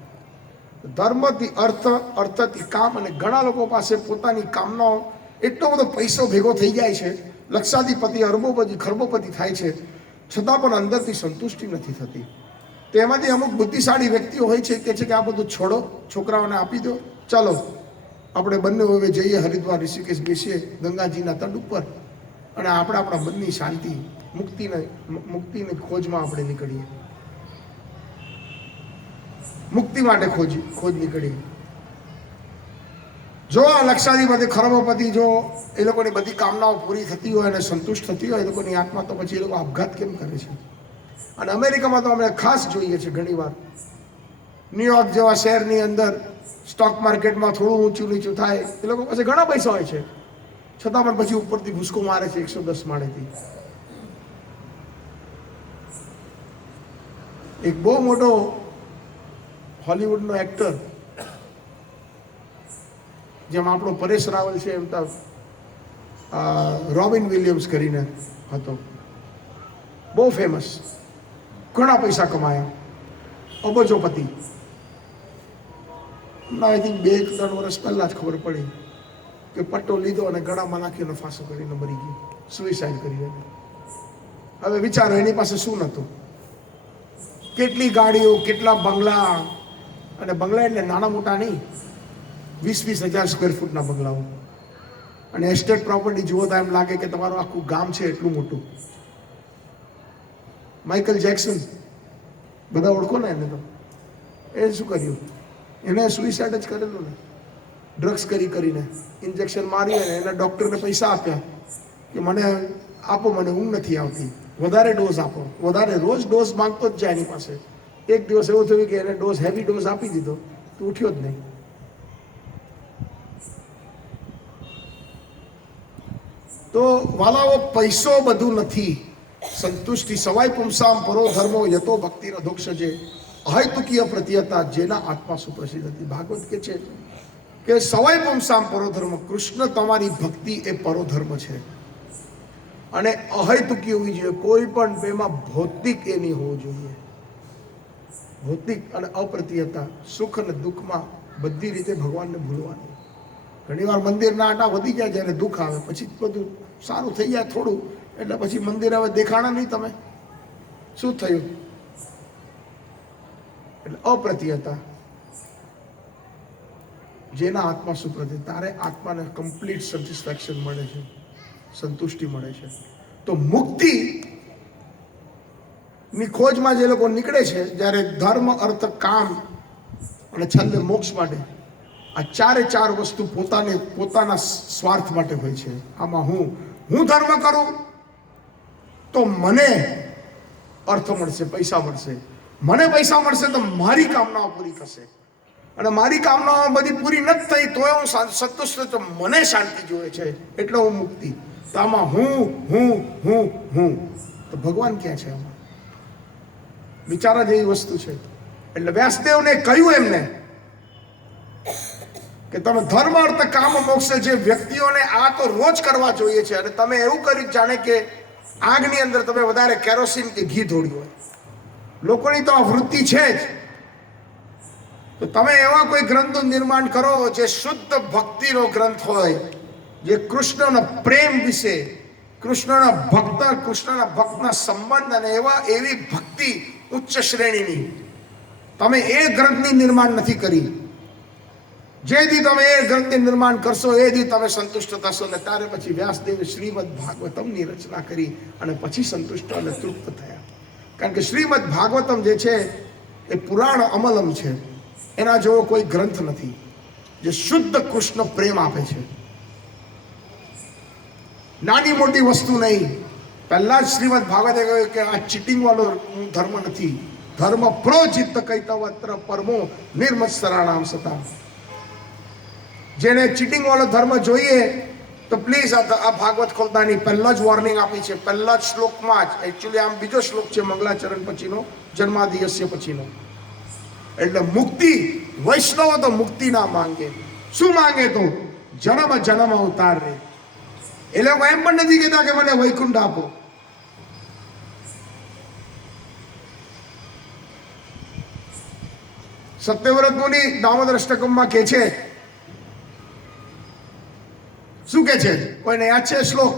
ધર્મથી અર્થ, અર્થથી કામ, અને ઘણા લોકો પાસે પોતાની કામનાઓ એટલો બધો પૈસો ભેગો થઈ જાય છે, લક્ષાધિપતિ, અરબોપતિ, ખરબોપતિ થાય છે, છતાં પણ અંદરથી સંતુષ્ટિ નથી થતી. તેમાંથી અમુક બુદ્ધિશાળી વ્યક્તિઓ હોય છે કે છે કે આ બધું છોડો, છોકરાઓને આપી દો, ચાલો આપણે બંને હવે જઈએ હરિદ્વાર, ઋષિકેશ, બેસીએ ગંગાજીના તટ ઉપર અને આપણે આપણા મનની શાંતિ, મુક્તિની ખોજમાં આપણે નીકળીએ, મુક્તિ માટે ખોજ નીકળીએ. જો આ લક્ષાધિપતિ, ખરબોપતિ, જો એ લોકોની બધી કામનાઓ પૂરી થતી હોય અને સંતુષ્ટ થતી હોય એ લોકોની આત્મા, તો પછી એ લોકો આપઘાત કેમ કરે છે? અને અમેરિકામાં તો અમે ખાસ જોઈએ છે ઘણીવાર, ન્યુયોર્ક જેવા શહેરની અંદર સ્ટોક માર્કેટમાં થોડું ઊંચું નીચું થાય, એ લોકો પાસે ઘણા પૈસા હોય છે, છતાં પણ પછી ઉપરથી ભૂસકો મારે છે 110 માળેથી. એક બહુ મોટો હોલિવૂડનો એક્ટર, જેમ આપણો પરેશ રાવલ છે, એમ તો રોબિન વિલિયમ્સ કરીને હતો, બહુ ફેમસ, ઘણા પૈસા કમાયા, અબજોપતિ. આઈ થિંક 2-3 વર્ષ પહેલાં જ ખબર પડી કે પટ્ટો લીધો અને ગળામાં નાખીને ફાંસો કરીને મરી ગયો, સુઇસાઇડ કરી. હવે વિચારો એની પાસે શું નહોતું, કેટલી ગાડીઓ, કેટલા બંગલા, અને બંગલા એટલે નાના મોટા નહીં, 20-20 હજાર સ્ક્વેર ફૂટના બંગલાઓ, અને એસ્ટેટ પ્રોપર્ટી જુઓ તો એમ લાગે કે તમારું આખું ગામ છે એટલું મોટું. માઇકલ જેક્સન, બધા ઓળખો ને એને, તો એ શું કર્યું, એને સુઇસાઇડ જ કરેલું ને, ડ્રગ્સ કરીને ઇન્જેક્શન મારી અને એના ડૉક્ટરને પૈસા આપ્યા કે મને આપો, મને ઊંઘ નથી આવતી, વધારે ડોઝ આપો, વધારે, રોજ ડોઝ માંગતો જ જાય એની પાસે. એક દિવસ એવું થયું કે એને ડોઝ, હેવી ડોઝ આપી દીધો તો ઉઠ્યો જ નહીં. તો વાલાઓ, પૈસો બધું નથી, સંતુષ્ટિ. સવાય પુંસામ પરો ધર્મો યતો ભક્તિ અધોક્ષજે અહૈતુકીય પ્રત્યતા જેના આત્મા સુપ્રસિદ્ધ હતી. ભાગવત કે છે કે સવાય પુંસામ પરોધર્મ, કૃષ્ણ તમારી ભક્તિ એ પરોધર્મ છે. અને અહૈતુકી હોવી જોઈએ, કોઈ પણ એમાં ભૌતિક એ નહીં હોવું જોઈએ. ભૌતિક અને અપ્રતિહતા, સુખ અને દુઃખમાં બધી રીતે ભગવાનને ભૂલવાનું. ઘણીવાર મંદિરના આટા વધી જાય, જ્યારે દુઃખ આવે પછી બધું સારું થઈ જાય થોડું, એટલે પછી મંદિર હવે દેખાણા નહીં તમે શું થયું. એટલે અપ્રતિહતા, જેના આત્મા સુપ્રતિ, તારે આત્માને કમ્પ્લીટ સેટિસ્ફેક્શન મળે છે, સંતુષ્ટિ મળે છે. તો મુક્તિ ની ખોજમાં જે લોકો નીકળે છે, જ્યારે ધર્મ, અર્થ, કામ અને છંદ મોક્ષ માટે, આ ચાર વસ્તુ પોતાના સ્વાર્થ માટે હોય છે. આમાં હું ધર્મ કરું તો મને અર્થ મળશે, પૈસા મળશે. મને પૈસા મળશે તો મારી કામનાઓ પૂરી થશે, અને મારી કામનાઓ બધી પૂરી નથી થઈ તો હું સંતુષ્ટ, તો મને શાંતિ જોઈએ છે, એટલે હું મુક્તિ. તો આમાં હું તો ભગવાન ક્યાં છે? આમાં વિચારા જેવી વસ્તુ છે. એટલે વ્યાસદેવને કહ્યું એમને કે તમે ધર્મ, અર્થ, કામ, મોક્ષ, જે વ્યક્તિઓને આ તો રોજ કરવા જોઈએ છે, અને તમે એવું કર્યું જાણે કે આગની અંદર તમે વધારે કેરોસીન કે ઘી ઢોળ્યું હોય. લોકોની તો આ વૃત્તિ છે જ. તો તમે એવા કોઈ ગ્રંથનું નિર્માણ કરો જે શુદ્ધ ભક્તિનો ગ્રંથ હોય, જે કૃષ્ણનો પ્રેમ વિશે, કૃષ્ણના ભક્તના સંબંધ અને એવી ભક્તિ ઉચ્ચ શ્રેણીની, તમે એ ગ્રંથની નિર્માણ નથી કરી. જે દી તમે એ ગ્રંથની નિર્માણ કરશો એ દી તમે સંતુષ્ટ થશો. ને ત્યારે પછી વ્યાસદેવે શ્રીમદ ભાગવતમની રચના કરી અને પછી સંતુષ્ટ અને તૃપ્ત થયા. કારણ કે શ્રીમદ ભાગવતમ જે છે એ પુરાણ અમલમ છે, એના જેવો કોઈ ગ્રંથ નથી જે શુદ્ધ કૃષ્ણ પ્રેમ આપે છે. નાની મોટી વસ્તુ નહીં. પહેલા જ શ્રીમદ ભાગવતે કહ્યું કે આ ચીટિંગ વાળો ધર્મ નથી. ધર્મ પ્રોજિત કૈતવત્ર પરમો નિર્મત્સરાણામ સતા. જેને ચીટિંગ વાળો ધર્મ જોઈએ તો પ્લીઝ આ ભાગવત ખોલતા નહીં. પહેલા જ વોર્નિંગ આપી છે, પહેલા જ શ્લોકમાં જ. એકચ્યુઅલી આમ બીજો શ્લોક છે મંગલાચરણ પછીનો, જન્માદિયસ્ય પછીનો. એટલે મુક્તિ, વૈષ્ણવ તો મુક્તિ ના માંગે. શું માંગે? તો જન્મ અવતાર રે. એ લોકો એમ પણ નથી કહેતા કે મને વૈકુંઠ આપો. સત્યવ્રત મુનિ દામોદર અષ્ટકમમાં કે છે, શું કે છે? કોઈને યાદ છે શ્લોક?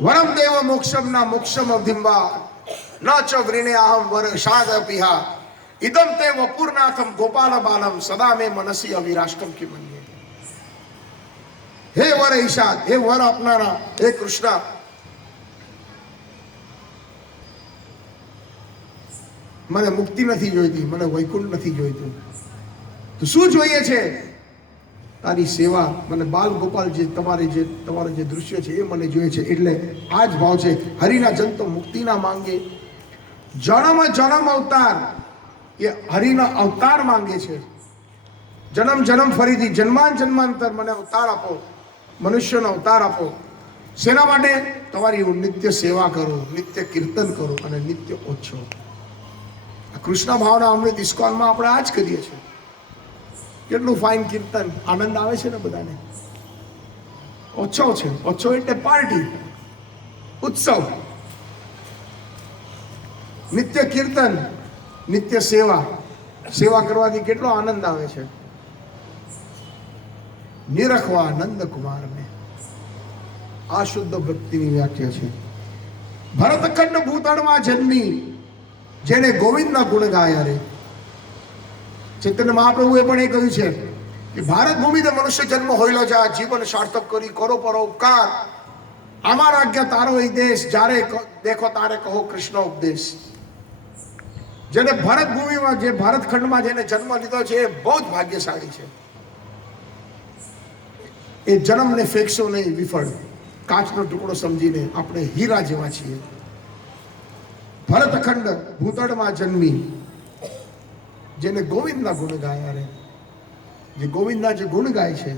વરમ દેવ મોક્ષમ ના મોક્ષમ અધિંબા ન ચ વ્રિણે અહમ વર શાદ પિહા ઇદમ તે વપુરનાથમ ગોપાલ બાલમ સદા મે મનસી અવિરાષ્ટમ કી મન્યે. હે વર ઈશાદ, હે વર આપનારા, હે કૃષ્ણ, મને મુક્તિ નથી જોઈતી, મને વૈકુંઠ નથી જોઈતું. તો શું જોઈએ છે? તારી સેવા. મને બાલ ગોપાલ જે તમારું જે દૃશ્ય છે એ મને જોઈએ છે. એટલે આ જ ભાવ છે. હરિના જન તો મુક્તિ ના માંગે. જન્મ અવતાર, એ હરિના અવતાર માંગે છે. જન્મ ફરીથી જન્માંતર મને અવતાર આપો, મનુષ્યનો અવતાર આપો. શેના માટે? તમારી નિત્ય સેવા કરો, નિત્ય કીર્તન કરો અને નિત્ય ઓછો. કૃષ્ણ ભાવના અમૃત ઇસ્કોનમાં આપણે આ જ કરીએ છીએ. કેટલું ફાઇન કીર્તન, આનંદ આવે છે ને બધાને. ઓછો છે, ઓછો એટલે પાર્ટી, ઉત્સવ. નિત્ય કીર્તન, નિત્ય સેવા કરવાથી કેટલો આનંદ આવે છે. નિરખવા નંદ કુમારને. આ શુદ્ધ ભક્તિની વ્યાખ્યા છે. ભરતખંડ ભૂતળમાં જન્મી, જેને ગોવિંદના ગુણ ગાયા રે. ચૈતન્ય મહાપ્રભુએ પણ એ કહ્યું છે કે ભારત ભૂમિને મનુષ્ય જન્મ હોયલો જા, જીવન સાર્થક કરી કરો પરોપકાર. અમાર આજ્ઞા તારો એ દેશ, જ્યારે દેખો તારે કહો કૃષ્ણ ઉપદેશ. જેને ભારત ભૂમિમાં, જે ભારતખંડમાં જેને જન્મ લીધો છે એ બહુ જ ભાગ્યશાળી છે. એ જન્મને ફેંકશો નહીં વિફળ. કાચનો ટુકડો સમજીને આપણે હીરા જેવા છીએ. ભરતખંડ ભૂતળમાં જન્મી, જેને ગોવિંદના ગુણ ગાયા રે. જે ગોવિંદના જે ગુણ ગાય છે,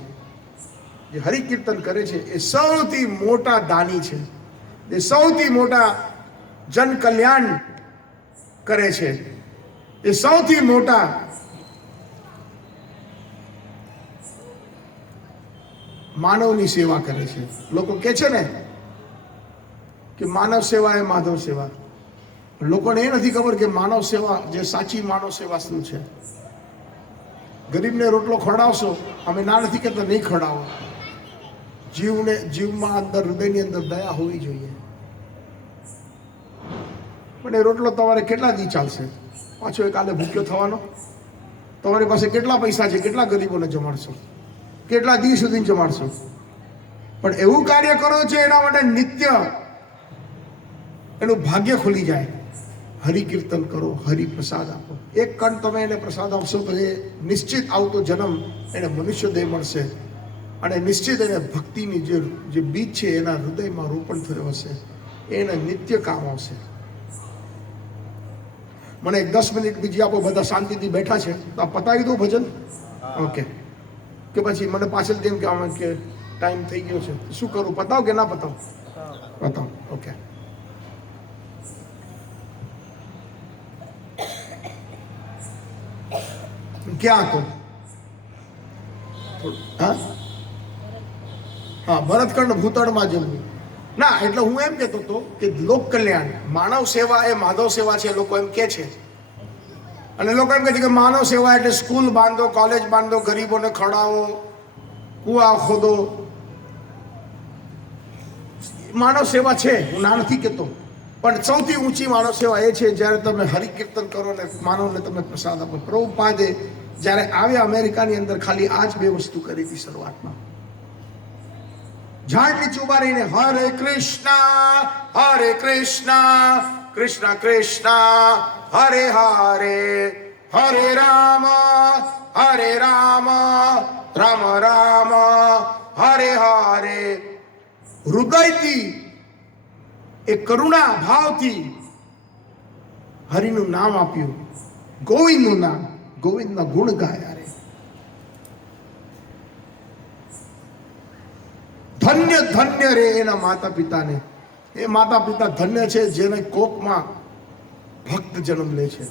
જે હરિકીર્તન કરે છે, એ સૌથી મોટા દાની છે. એ સૌથી મોટા જન કલ્યાણ કરે છે. એ સૌથી મોટા માનવની સેવા કરે છે. લોકો કહે છે ને કે માનવ સેવા એ માધવ સેવા. લોકોને એ નથી ખબર કે માનવ સેવા, જે સાચી માનવ સેવા શું છે. ગરીબને રોટલો ખવડાવશો, અમે ના નથી કહેતા નહીં ખવડાવો. જીવમાં અંદર, હૃદયની અંદર દયા હોવી જોઈએ. પણ એ રોટલો તમારે કેટલા દી ચાલશે? પાછો એ કાલે ભૂખ્યો થવાનો? તમારી પાસે કેટલા પૈસા છે? કેટલા ગરીબોને જમાડશો? કેટલા દી સુધી જમાડશો? પણ એવું કાર્ય કરો છો એના માટે નિત્ય એનું ભાગ્ય ખુલી જાય. હરિ કીર્તન કરો, હરિ પ્રસાદ આપો. એક કણ તમે એને પ્રસાદ આપશો તો એ નિશ્ચિત આવતો જન્મ એને મનુષ્ય દેહ મળશે, અને નિશ્ચિત એને ભક્તિની જે બીજ છે એના હૃદયમાં રોપણ થયો હશે, એને નિત્ય કામ આવશે. મને એક 10 મિનિટ બીજી આપો. બધા શાંતિથી બેઠા છે તો આ પતાવી દો ભજન. ઓકે. કે પછી મને પાછળ તેમ કહેવામાં કે ટાઈમ થઈ ગયો છે, શું કરું? પતાવ કે ના પતાવ? પતાવ. ઓકે. ક્યાં હતો? હા, ભરતખંડ ભૂતળમાં જવું. ના, એટલે હું એમ કહેતો હતો કે લોક કલ્યાણ, માનવ સેવા એ માધવ સેવા છે, લોકો એમ કે છે. અને લોકો એમ કહે છે કે માનવ સેવા એટલે સ્કૂલ બાંધો, કોલેજ બાંધો, ગરીબોને ખવડાવો, કુવા ખોદો. માનવ સેવા છે, હું ના નથી કહેતો, પણ સૌથી ઊંચી માનવ સેવા એ છે જ્યારે તમે હરિકીર્તન કરો ને માનવને તમે પ્રસાદ આપો. પ્રભુપાદે જ્યારે આવ્યા અમેરિકાની અંદર ખાલી આ જ 2 વસ્તુ કરી હતી શરૂઆતમાં. ઝાડ નીચે ઉભા રહીને હરે કૃષ્ણ કૃષ્ણ કૃષ્ણ હરે હરે, હરે રામ રામ રામ હરે હરે. હૃદયથી, એ કરુણા ભાવથી હરિનું નામ આપ્યું, ગોવિંદનું નામ, ગોવિંદના ગુણ ગાયા. ધન્ય ધન્ય રે એના માતા પિતાને. એ માતા પિતા ધન્ય છે જેને કોકમાં ભક્ત જન્મ લે છે,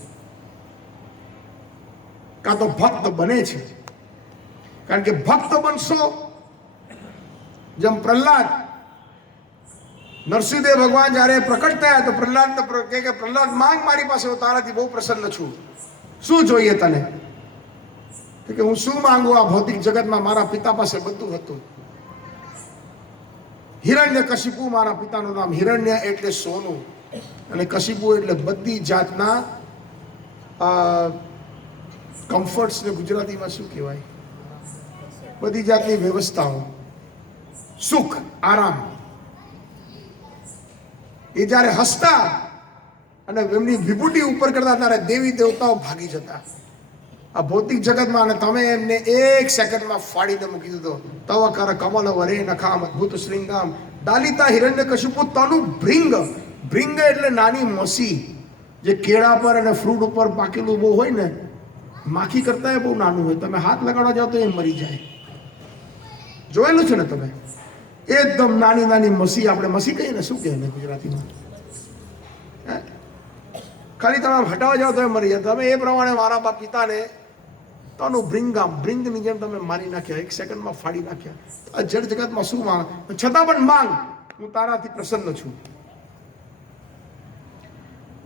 કાં તો ભક્ત બને છે. કારણ કે ભક્ત બનશો, જેમ પ્રહલાદ, નરસિંહદેવ ભગવાન જ્યારે પ્રકટ થયા તો પ્રહલાદ કે પ્રહલાદ માંગ મારી પાસે, હું તારાથી બહુ પ્રસન્ન છું, શું જોઈએ તને? કે હું શું માંગુ? આ ભૌતિક જગતમાં મારા પિતા પાસે બધું હતું. હિરણ્ય કશિપુ, મારા પિતાનું નામ હિરણ્ય એટલે સોનું, અને કશિપુ એટલે બધી જાતના કમ્ફર્ટ્સ ને ગુજરાતીમાં શું કહેવાય? બધી જાતની વ્યવસ્થાઓ, સુખ, આરામ. એ જ્યારે હસતા અને એમની વિભૂતિ ઉપર કરતા ત્યારે દેવી દેવતાઓ ભાગી જતા આ ભૌતિક જગતમાં, અને તમે એમને 1 સેકન્ડમાં ફાડીને મૂકી દીધો. તવ કર કમલ વરે નખામ અદ્ભુત શૃંગામ દાલિતા હિરણ્ય કશિપુ તનુ ભૃંગ. ભૃંગ એટલે નાની મસી, જે કેળા પર અને ફ્રૂટ ઉપર પાકેલું બહુ હોય ને, માખી કરતા બહુ નાનું હોય. તમે હાથ લગાડવા જાઓ તો એ મરી જાય. જોયેલું છે ને તમે? એકદમ નાની નાની મસી, આપણે મસી કહીએ ને, શું કહે ને ગુજરાતીમાં? ખાલી તમે હટાવવા જાઓ તો એ મરી જાય. તમે એ પ્રમાણે મારા પિતાને તનું ભૃંગામ, ભૃંગની જેમ તમે મારી નાખ્યા, 1 સેકન્ડમાં ફાડી નાખ્યા. આ જડ જગતમાં શું માંગ? છતાં પણ માંગ, હું તારાથી પ્રસન્ન છું.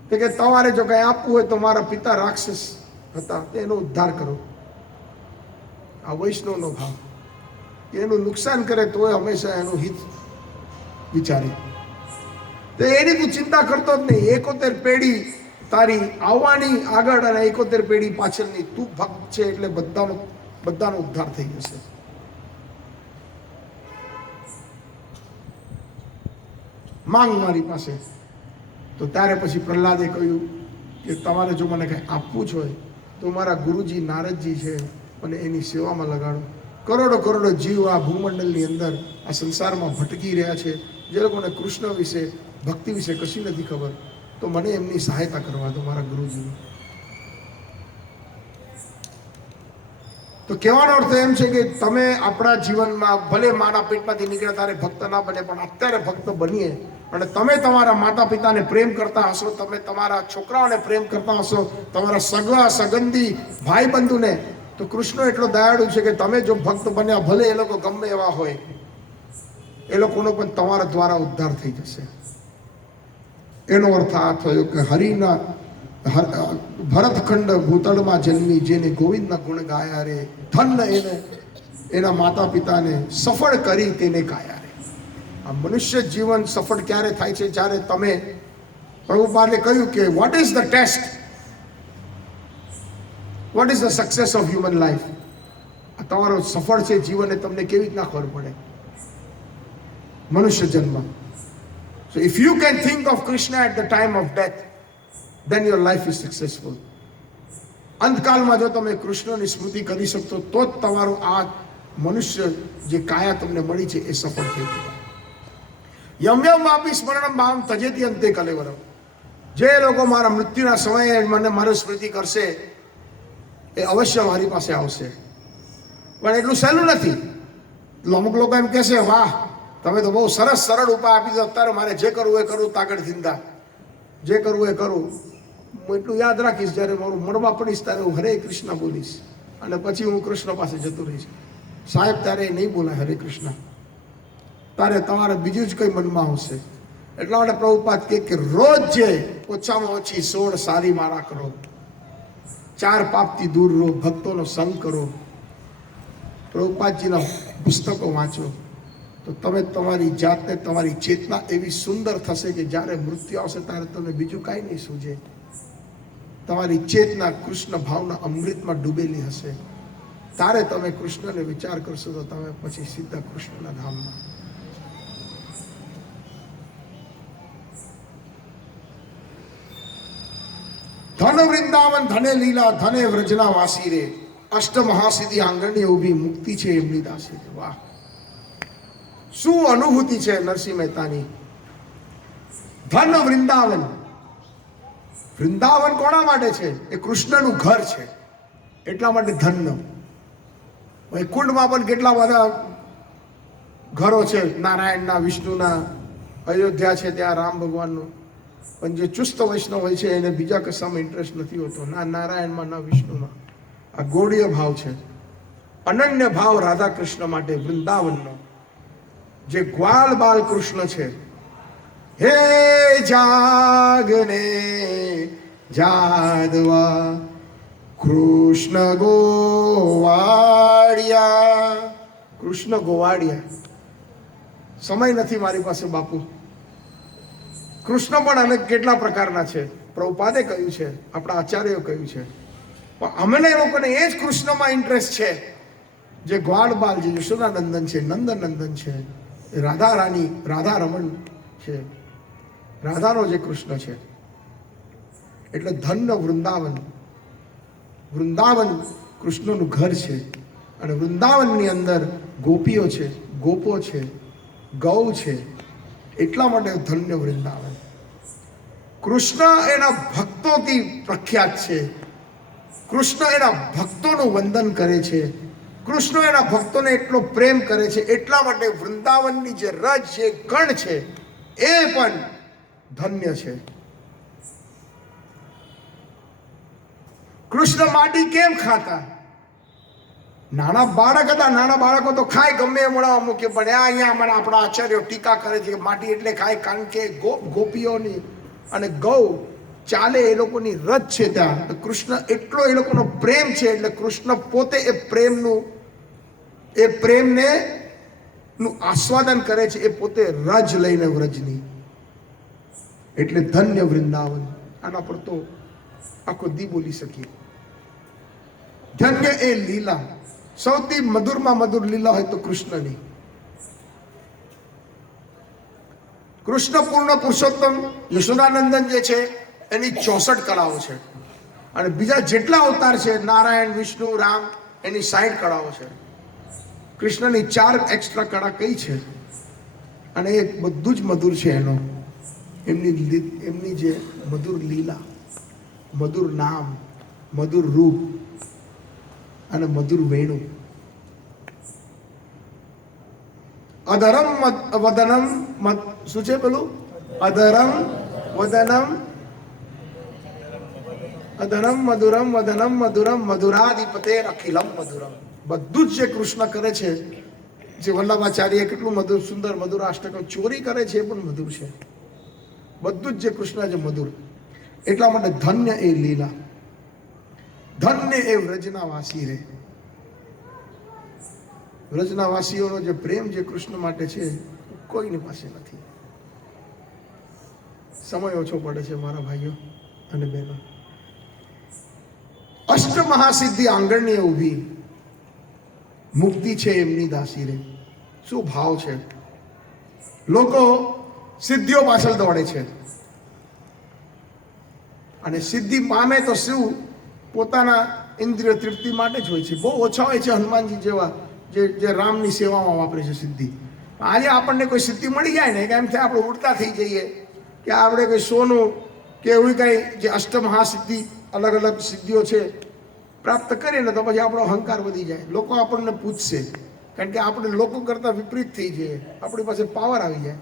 કે તમારે જો કઈ આપવું હોય તો મારા પિતા રાક્ષસ હતા, એનો ઉદ્ધાર કરો. આ વૈષ્ણવનો ભાવ. એનું નુકસાન કરે તો હંમેશા એનું હિત વિચારે. તો એની તું ચિંતા કરતો જ નહીં. 71 પેઢી તારી આવવાની આગળ અને 71 પેઢી પાછળની તું ભક્ત છે એટલે બધાનો ઉદ્ધાર થઈ જશે. માંગ મારી પાસે. તો ત્યારે પછી પ્રહલાદે કહ્યું કે તમારે જો મને કંઈ આપવું જ હોય તો મારા ગુરુજી નારદજી છે, મને એની સેવામાં લગાડો. કરોડો કરોડો જીવ આ ભૂમંડળની અંદર આ સંસારમાં ભટકી રહ્યા છે, જે લોકોને કૃષ્ણ વિશે, ભક્તિ વિશે કશી નથી ખબર, તો મને એમની સહાયતા કરવા દો, મારા ગુરુજીની. તો કહેવાનો અર્થ એમ છે કે તમે આપણા જીવનમાં ભલે માના પેટમાંથી નીકળ્યા ત્યારે ભક્ત ના બને, પણ અત્યારે ભક્ત બનીએ. અને તમે તમારા માતા પિતાને પ્રેમ કરતા હશો, તમે તમારા છોકરાઓને પ્રેમ કરતા હશો, તમારા સગા સંબંધી ભાઈ બંધુને તો કૃષ્ણ એટલો દયાળુ છે કે તમે જો ભક્ત બન્યા, ભલે એ લોકો ગમે એવા હોય, એ લોકોનો પણ તમારા દ્વારા ઉદ્ધાર થઈ જશે. એનો અર્થ આ થયો કે હરિના ભરતખંડ ભૂતળમાં જન્મી, જેને ગોવિંદના ગુણ ગાયા રે, ધન્ય એને એના માતા પિતાને સફળ કરી તેને ગાયા રે. આ મનુષ્ય જીવન સફળ ક્યારે થાય છે? જ્યારે તમે, પ્રભુપાદે કહ્યું કે what is the test, what is the success of human life? તમારો સફળ છે જીવન એ તમને કેવી રીતના ખબર પડે? મનુષ્ય જન્મ. So if you can think of Krishna at the time of death, then your life is successful. અંતકાલમાં જો તમે કૃષ્ણની સ્મૃતિ કરી શકશો તો જ તમારું આ મનુષ્ય જે કાયા તમને મળી છે એ સફળ થઈ ગયું. યમ યમ વાપી સ્મરણમ ભાવમ તજેતિ અંતે કલેવરમ. જે લોકો મારા મૃત્યુના સમયે મને મારી સ્મૃતિ કરશે એ અવશ્ય મારી પાસે આવશે. પણ એટલું સહેલું નથી. અમુક લોકો એમ કહેશે, વાહ તમે તો બહુ સરસ સરળ ઉપાય આપી દો, અત્યારે મારે જે કરવું એ કરું, તાકડ ધીંધા જે કરવું એ કરું. હું એટલું યાદ રાખીશ, જ્યારે મારું મળવા પડીશ ત્યારે હું હરે કૃષ્ણ બોલીશ અને પછી હું કૃષ્ણ પાસે જતો રહીશ. સાહેબ ત્યારે નહીં બોલાય હરે કૃષ્ણ, તારે તમારે બીજું જ કંઈ મનમાં આવશે. એટલા માટે પ્રભુપાદ કે રોજ જે ઓછામાં ઓછી 16 સારી માળા કરો, 4 પાપથી દૂર રહો, ભક્તોનો સંગ કરો, પ્રભુપાદજીના પુસ્તકો વાંચો, તો તમે તમારી જાતને, તમારી ચેતના એવી સુંદર થશે કે જ્યારે મૃત્યુ આવશે ત્યારે તમને બીજું કાંઈ નહીં સૂજે. તમારી ચેતના કૃષ્ણ ભાવના અમૃતમાં ડૂબેલી હશે. ત્યારે તમે કૃષ્ણને વિચાર કરશો તો તમે પછી સીધા કૃષ્ણના ધામમાં. ધન વૃંદાવન ધને લીલા ધને વ્રજના વાસી રે, અષ્ટ મહાસિદ્ધિ આંગણની ઊભી મુક્તિ છે એમની દાસી. વાહ, શું અનુભૂતિ છે નરસિંહ મહેતાની. ધન વૃંદાવન. વૃંદાવન કોના માટે છે? એ કૃષ્ણનું ઘર છે, એટલા માટે ધન્ય. વૈકુંઠમાં પણ કેટલા બધા ઘરો છે, નારાયણના, વિષ્ણુના, અયોધ્યા છે ત્યાં રામ ભગવાનનું. પણ જે ચુસ્ત વૈષ્ણવ હોય છે એને બીજા કશામાં ઇન્ટરેસ્ટ નથી હોતો, ના નારાયણમાં ના વિષ્ણુમાં. આ ગૌડીય ભાવ છે, અનન્ય ભાવ રાધા કૃષ્ણ માટે વૃંદાવનનો. જે ગ્વાલ બાલ કૃષ્ણ છે, હે જાગને જાદવા કૃષ્ણ ગોવાળિયા. કૃષ્ણ ગોવાળિયા. સમય નથી મારી પાસે બાપુ. કૃષ્ણ પણ અનેક કેટલા પ્રકારના છે, પ્રભુપાદે કહ્યું છે, આપણા આચાર્યો કહ્યું છે. પણ અમને લોકોને એ જ કૃષ્ણમાં ઇન્ટરેસ્ટ છે જે ગ્વાલ બાલ, જે યશોદાનંદન છે, નંદનંદન છે, રાધા રાણી, રાધા રમણ છે, રાધાનો જે કૃષ્ણ છે. એટલે ધન્ય વૃંદાવન. વૃંદાવન કૃષ્ણનું ઘર છે અને વૃંદાવનની અંદર ગોપીઓ છે, ગોપો છે, ગૌ છે, એટલા માટે ધન્ય વૃંદાવન. કૃષ્ણ એના ભક્તોથી પ્રખ્યાત છે. કૃષ્ણ એના ભક્તોનું વંદન કરે છે. કૃષ્ણ એના ભક્તોને એટલો પ્રેમ કરે છે, એટલા માટે વૃંદાવનની જે રજ છે, ગણ છે, એ પણ ધન્ય છે. કૃષ્ણ માટી કેમ ખાતા? નાના બાળક હતા, નાના બાળકો તો ખાય ગમે એ મોડામાં મૂકે, પણ અહીંયા મને આપણા આચાર્યો ટીકા કરે છે કે માટી એટલે ખાય, કારણ કે ગોપીઓની અને ગૌ ચાલે એ લોકોની રજ છે ત્યાં. કૃષ્ણ એટલો એ લોકોનો પ્રેમ છે, એટલે કૃષ્ણ પોતે એ પ્રેમને નું આસ્વાદન કરે છે, એ પોતે રજ લઈને વ્રજની. એટલે ધન્ય વૃંદાવન. આના પર તો આખો દી બોલી શકીએ. ધન્ય એ લીલા. સૌથી મધુરમાં મધુર લીલા હોય તો કૃષ્ણની. કૃષ્ણ પૂર્ણ પુરુષોત્તમ યશોદાનંદન જે છે એની 64 કળાઓ છે, અને બીજા જેટલા અવતાર છે નારાયણ, વિષ્ણુ, રામ, એની 60 કળાઓ છે. કૃષ્ણની 4 એક્સ્ટ્રા કળા કઈ છે? અને એ બધું જ મધુર છે. એનો એમની જે મધુર લીલા, મધુર નામ, મધુર રૂપ અને મધુર વેણુ. અધરમ વદનમ, શું છે પેલું? અધરમ વદનમ અધનમ મધુરમ વદનમ મધુરમ મધુરાધિપતે અખિલમ મધુરમ. બધું જ જે કૃષ્ણ કરે છે, જે વલ્લભાચાર્ય કેટલું મધુર સુંદર મધુર અષ્ટક ચોરી કરે છે એ પણ મધુર છે. બધું જ જે કૃષ્ણ જે મધુર. એટલા માટે ધન્ય એ લીલા, ધન્ય એ વ્રજના વાસી રે. વ્રજના વાસીઓનો જે પ્રેમ જે કૃષ્ણ માટે છે કોઈની પાસે નથી. સમય ઓછો પડે છે મારા ભાઈઓ અને બહેનો. અષ્ટ મહાસિદ્ધિ આંગણની ઊભી, મુક્તિ છે એમની દાસી રે. શું ભાવ છે! લોકો સિદ્ધિઓ પાછળ દોડે છે અને સિદ્ધિ પામે તો શું પોતાના ઇન્દ્રિય તૃપ્તિ માટે જ હોય છે. બહુ ઓછા હોય છે હનુમાનજી જેવા જે રામની સેવામાં વાપરે છે સિદ્ધિ. આજે આપણને કોઈ સિદ્ધિ મળી જાય ને કે એમ થાય આપણે ઉડતા થઈ જઈએ, કે આપણે કોઈ સોનું કે એવું કંઈ જે અષ્ટમહાસિદ્ધિ અલગ અલગ સિદ્ધિઓ છે પ્રાપ્ત કરીએ ને તો પછી આપણો અહંકાર વધી જાય. લોકો આપણને પૂછશે કારણ કે આપણે લોકો કરતાં વિપરીત થઈ જઈએ, આપણી પાસે પાવર આવી જાય.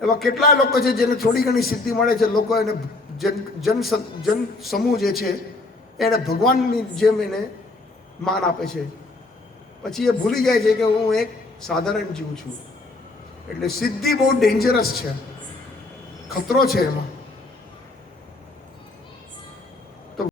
એવા કેટલા લોકો છે જેને થોડી ઘણી સિદ્ધિ મળે છે, લોકો એને જન સમૂહ જે છે એને ભગવાનની જેમ એને માન આપે છે. પછી એ ભૂલી જાય છે કે હું એક સાધારણ જીવ છું. એટલે સિદ્ધિ બહુ ડેન્જરસ છે, ખતરો છે એમાં.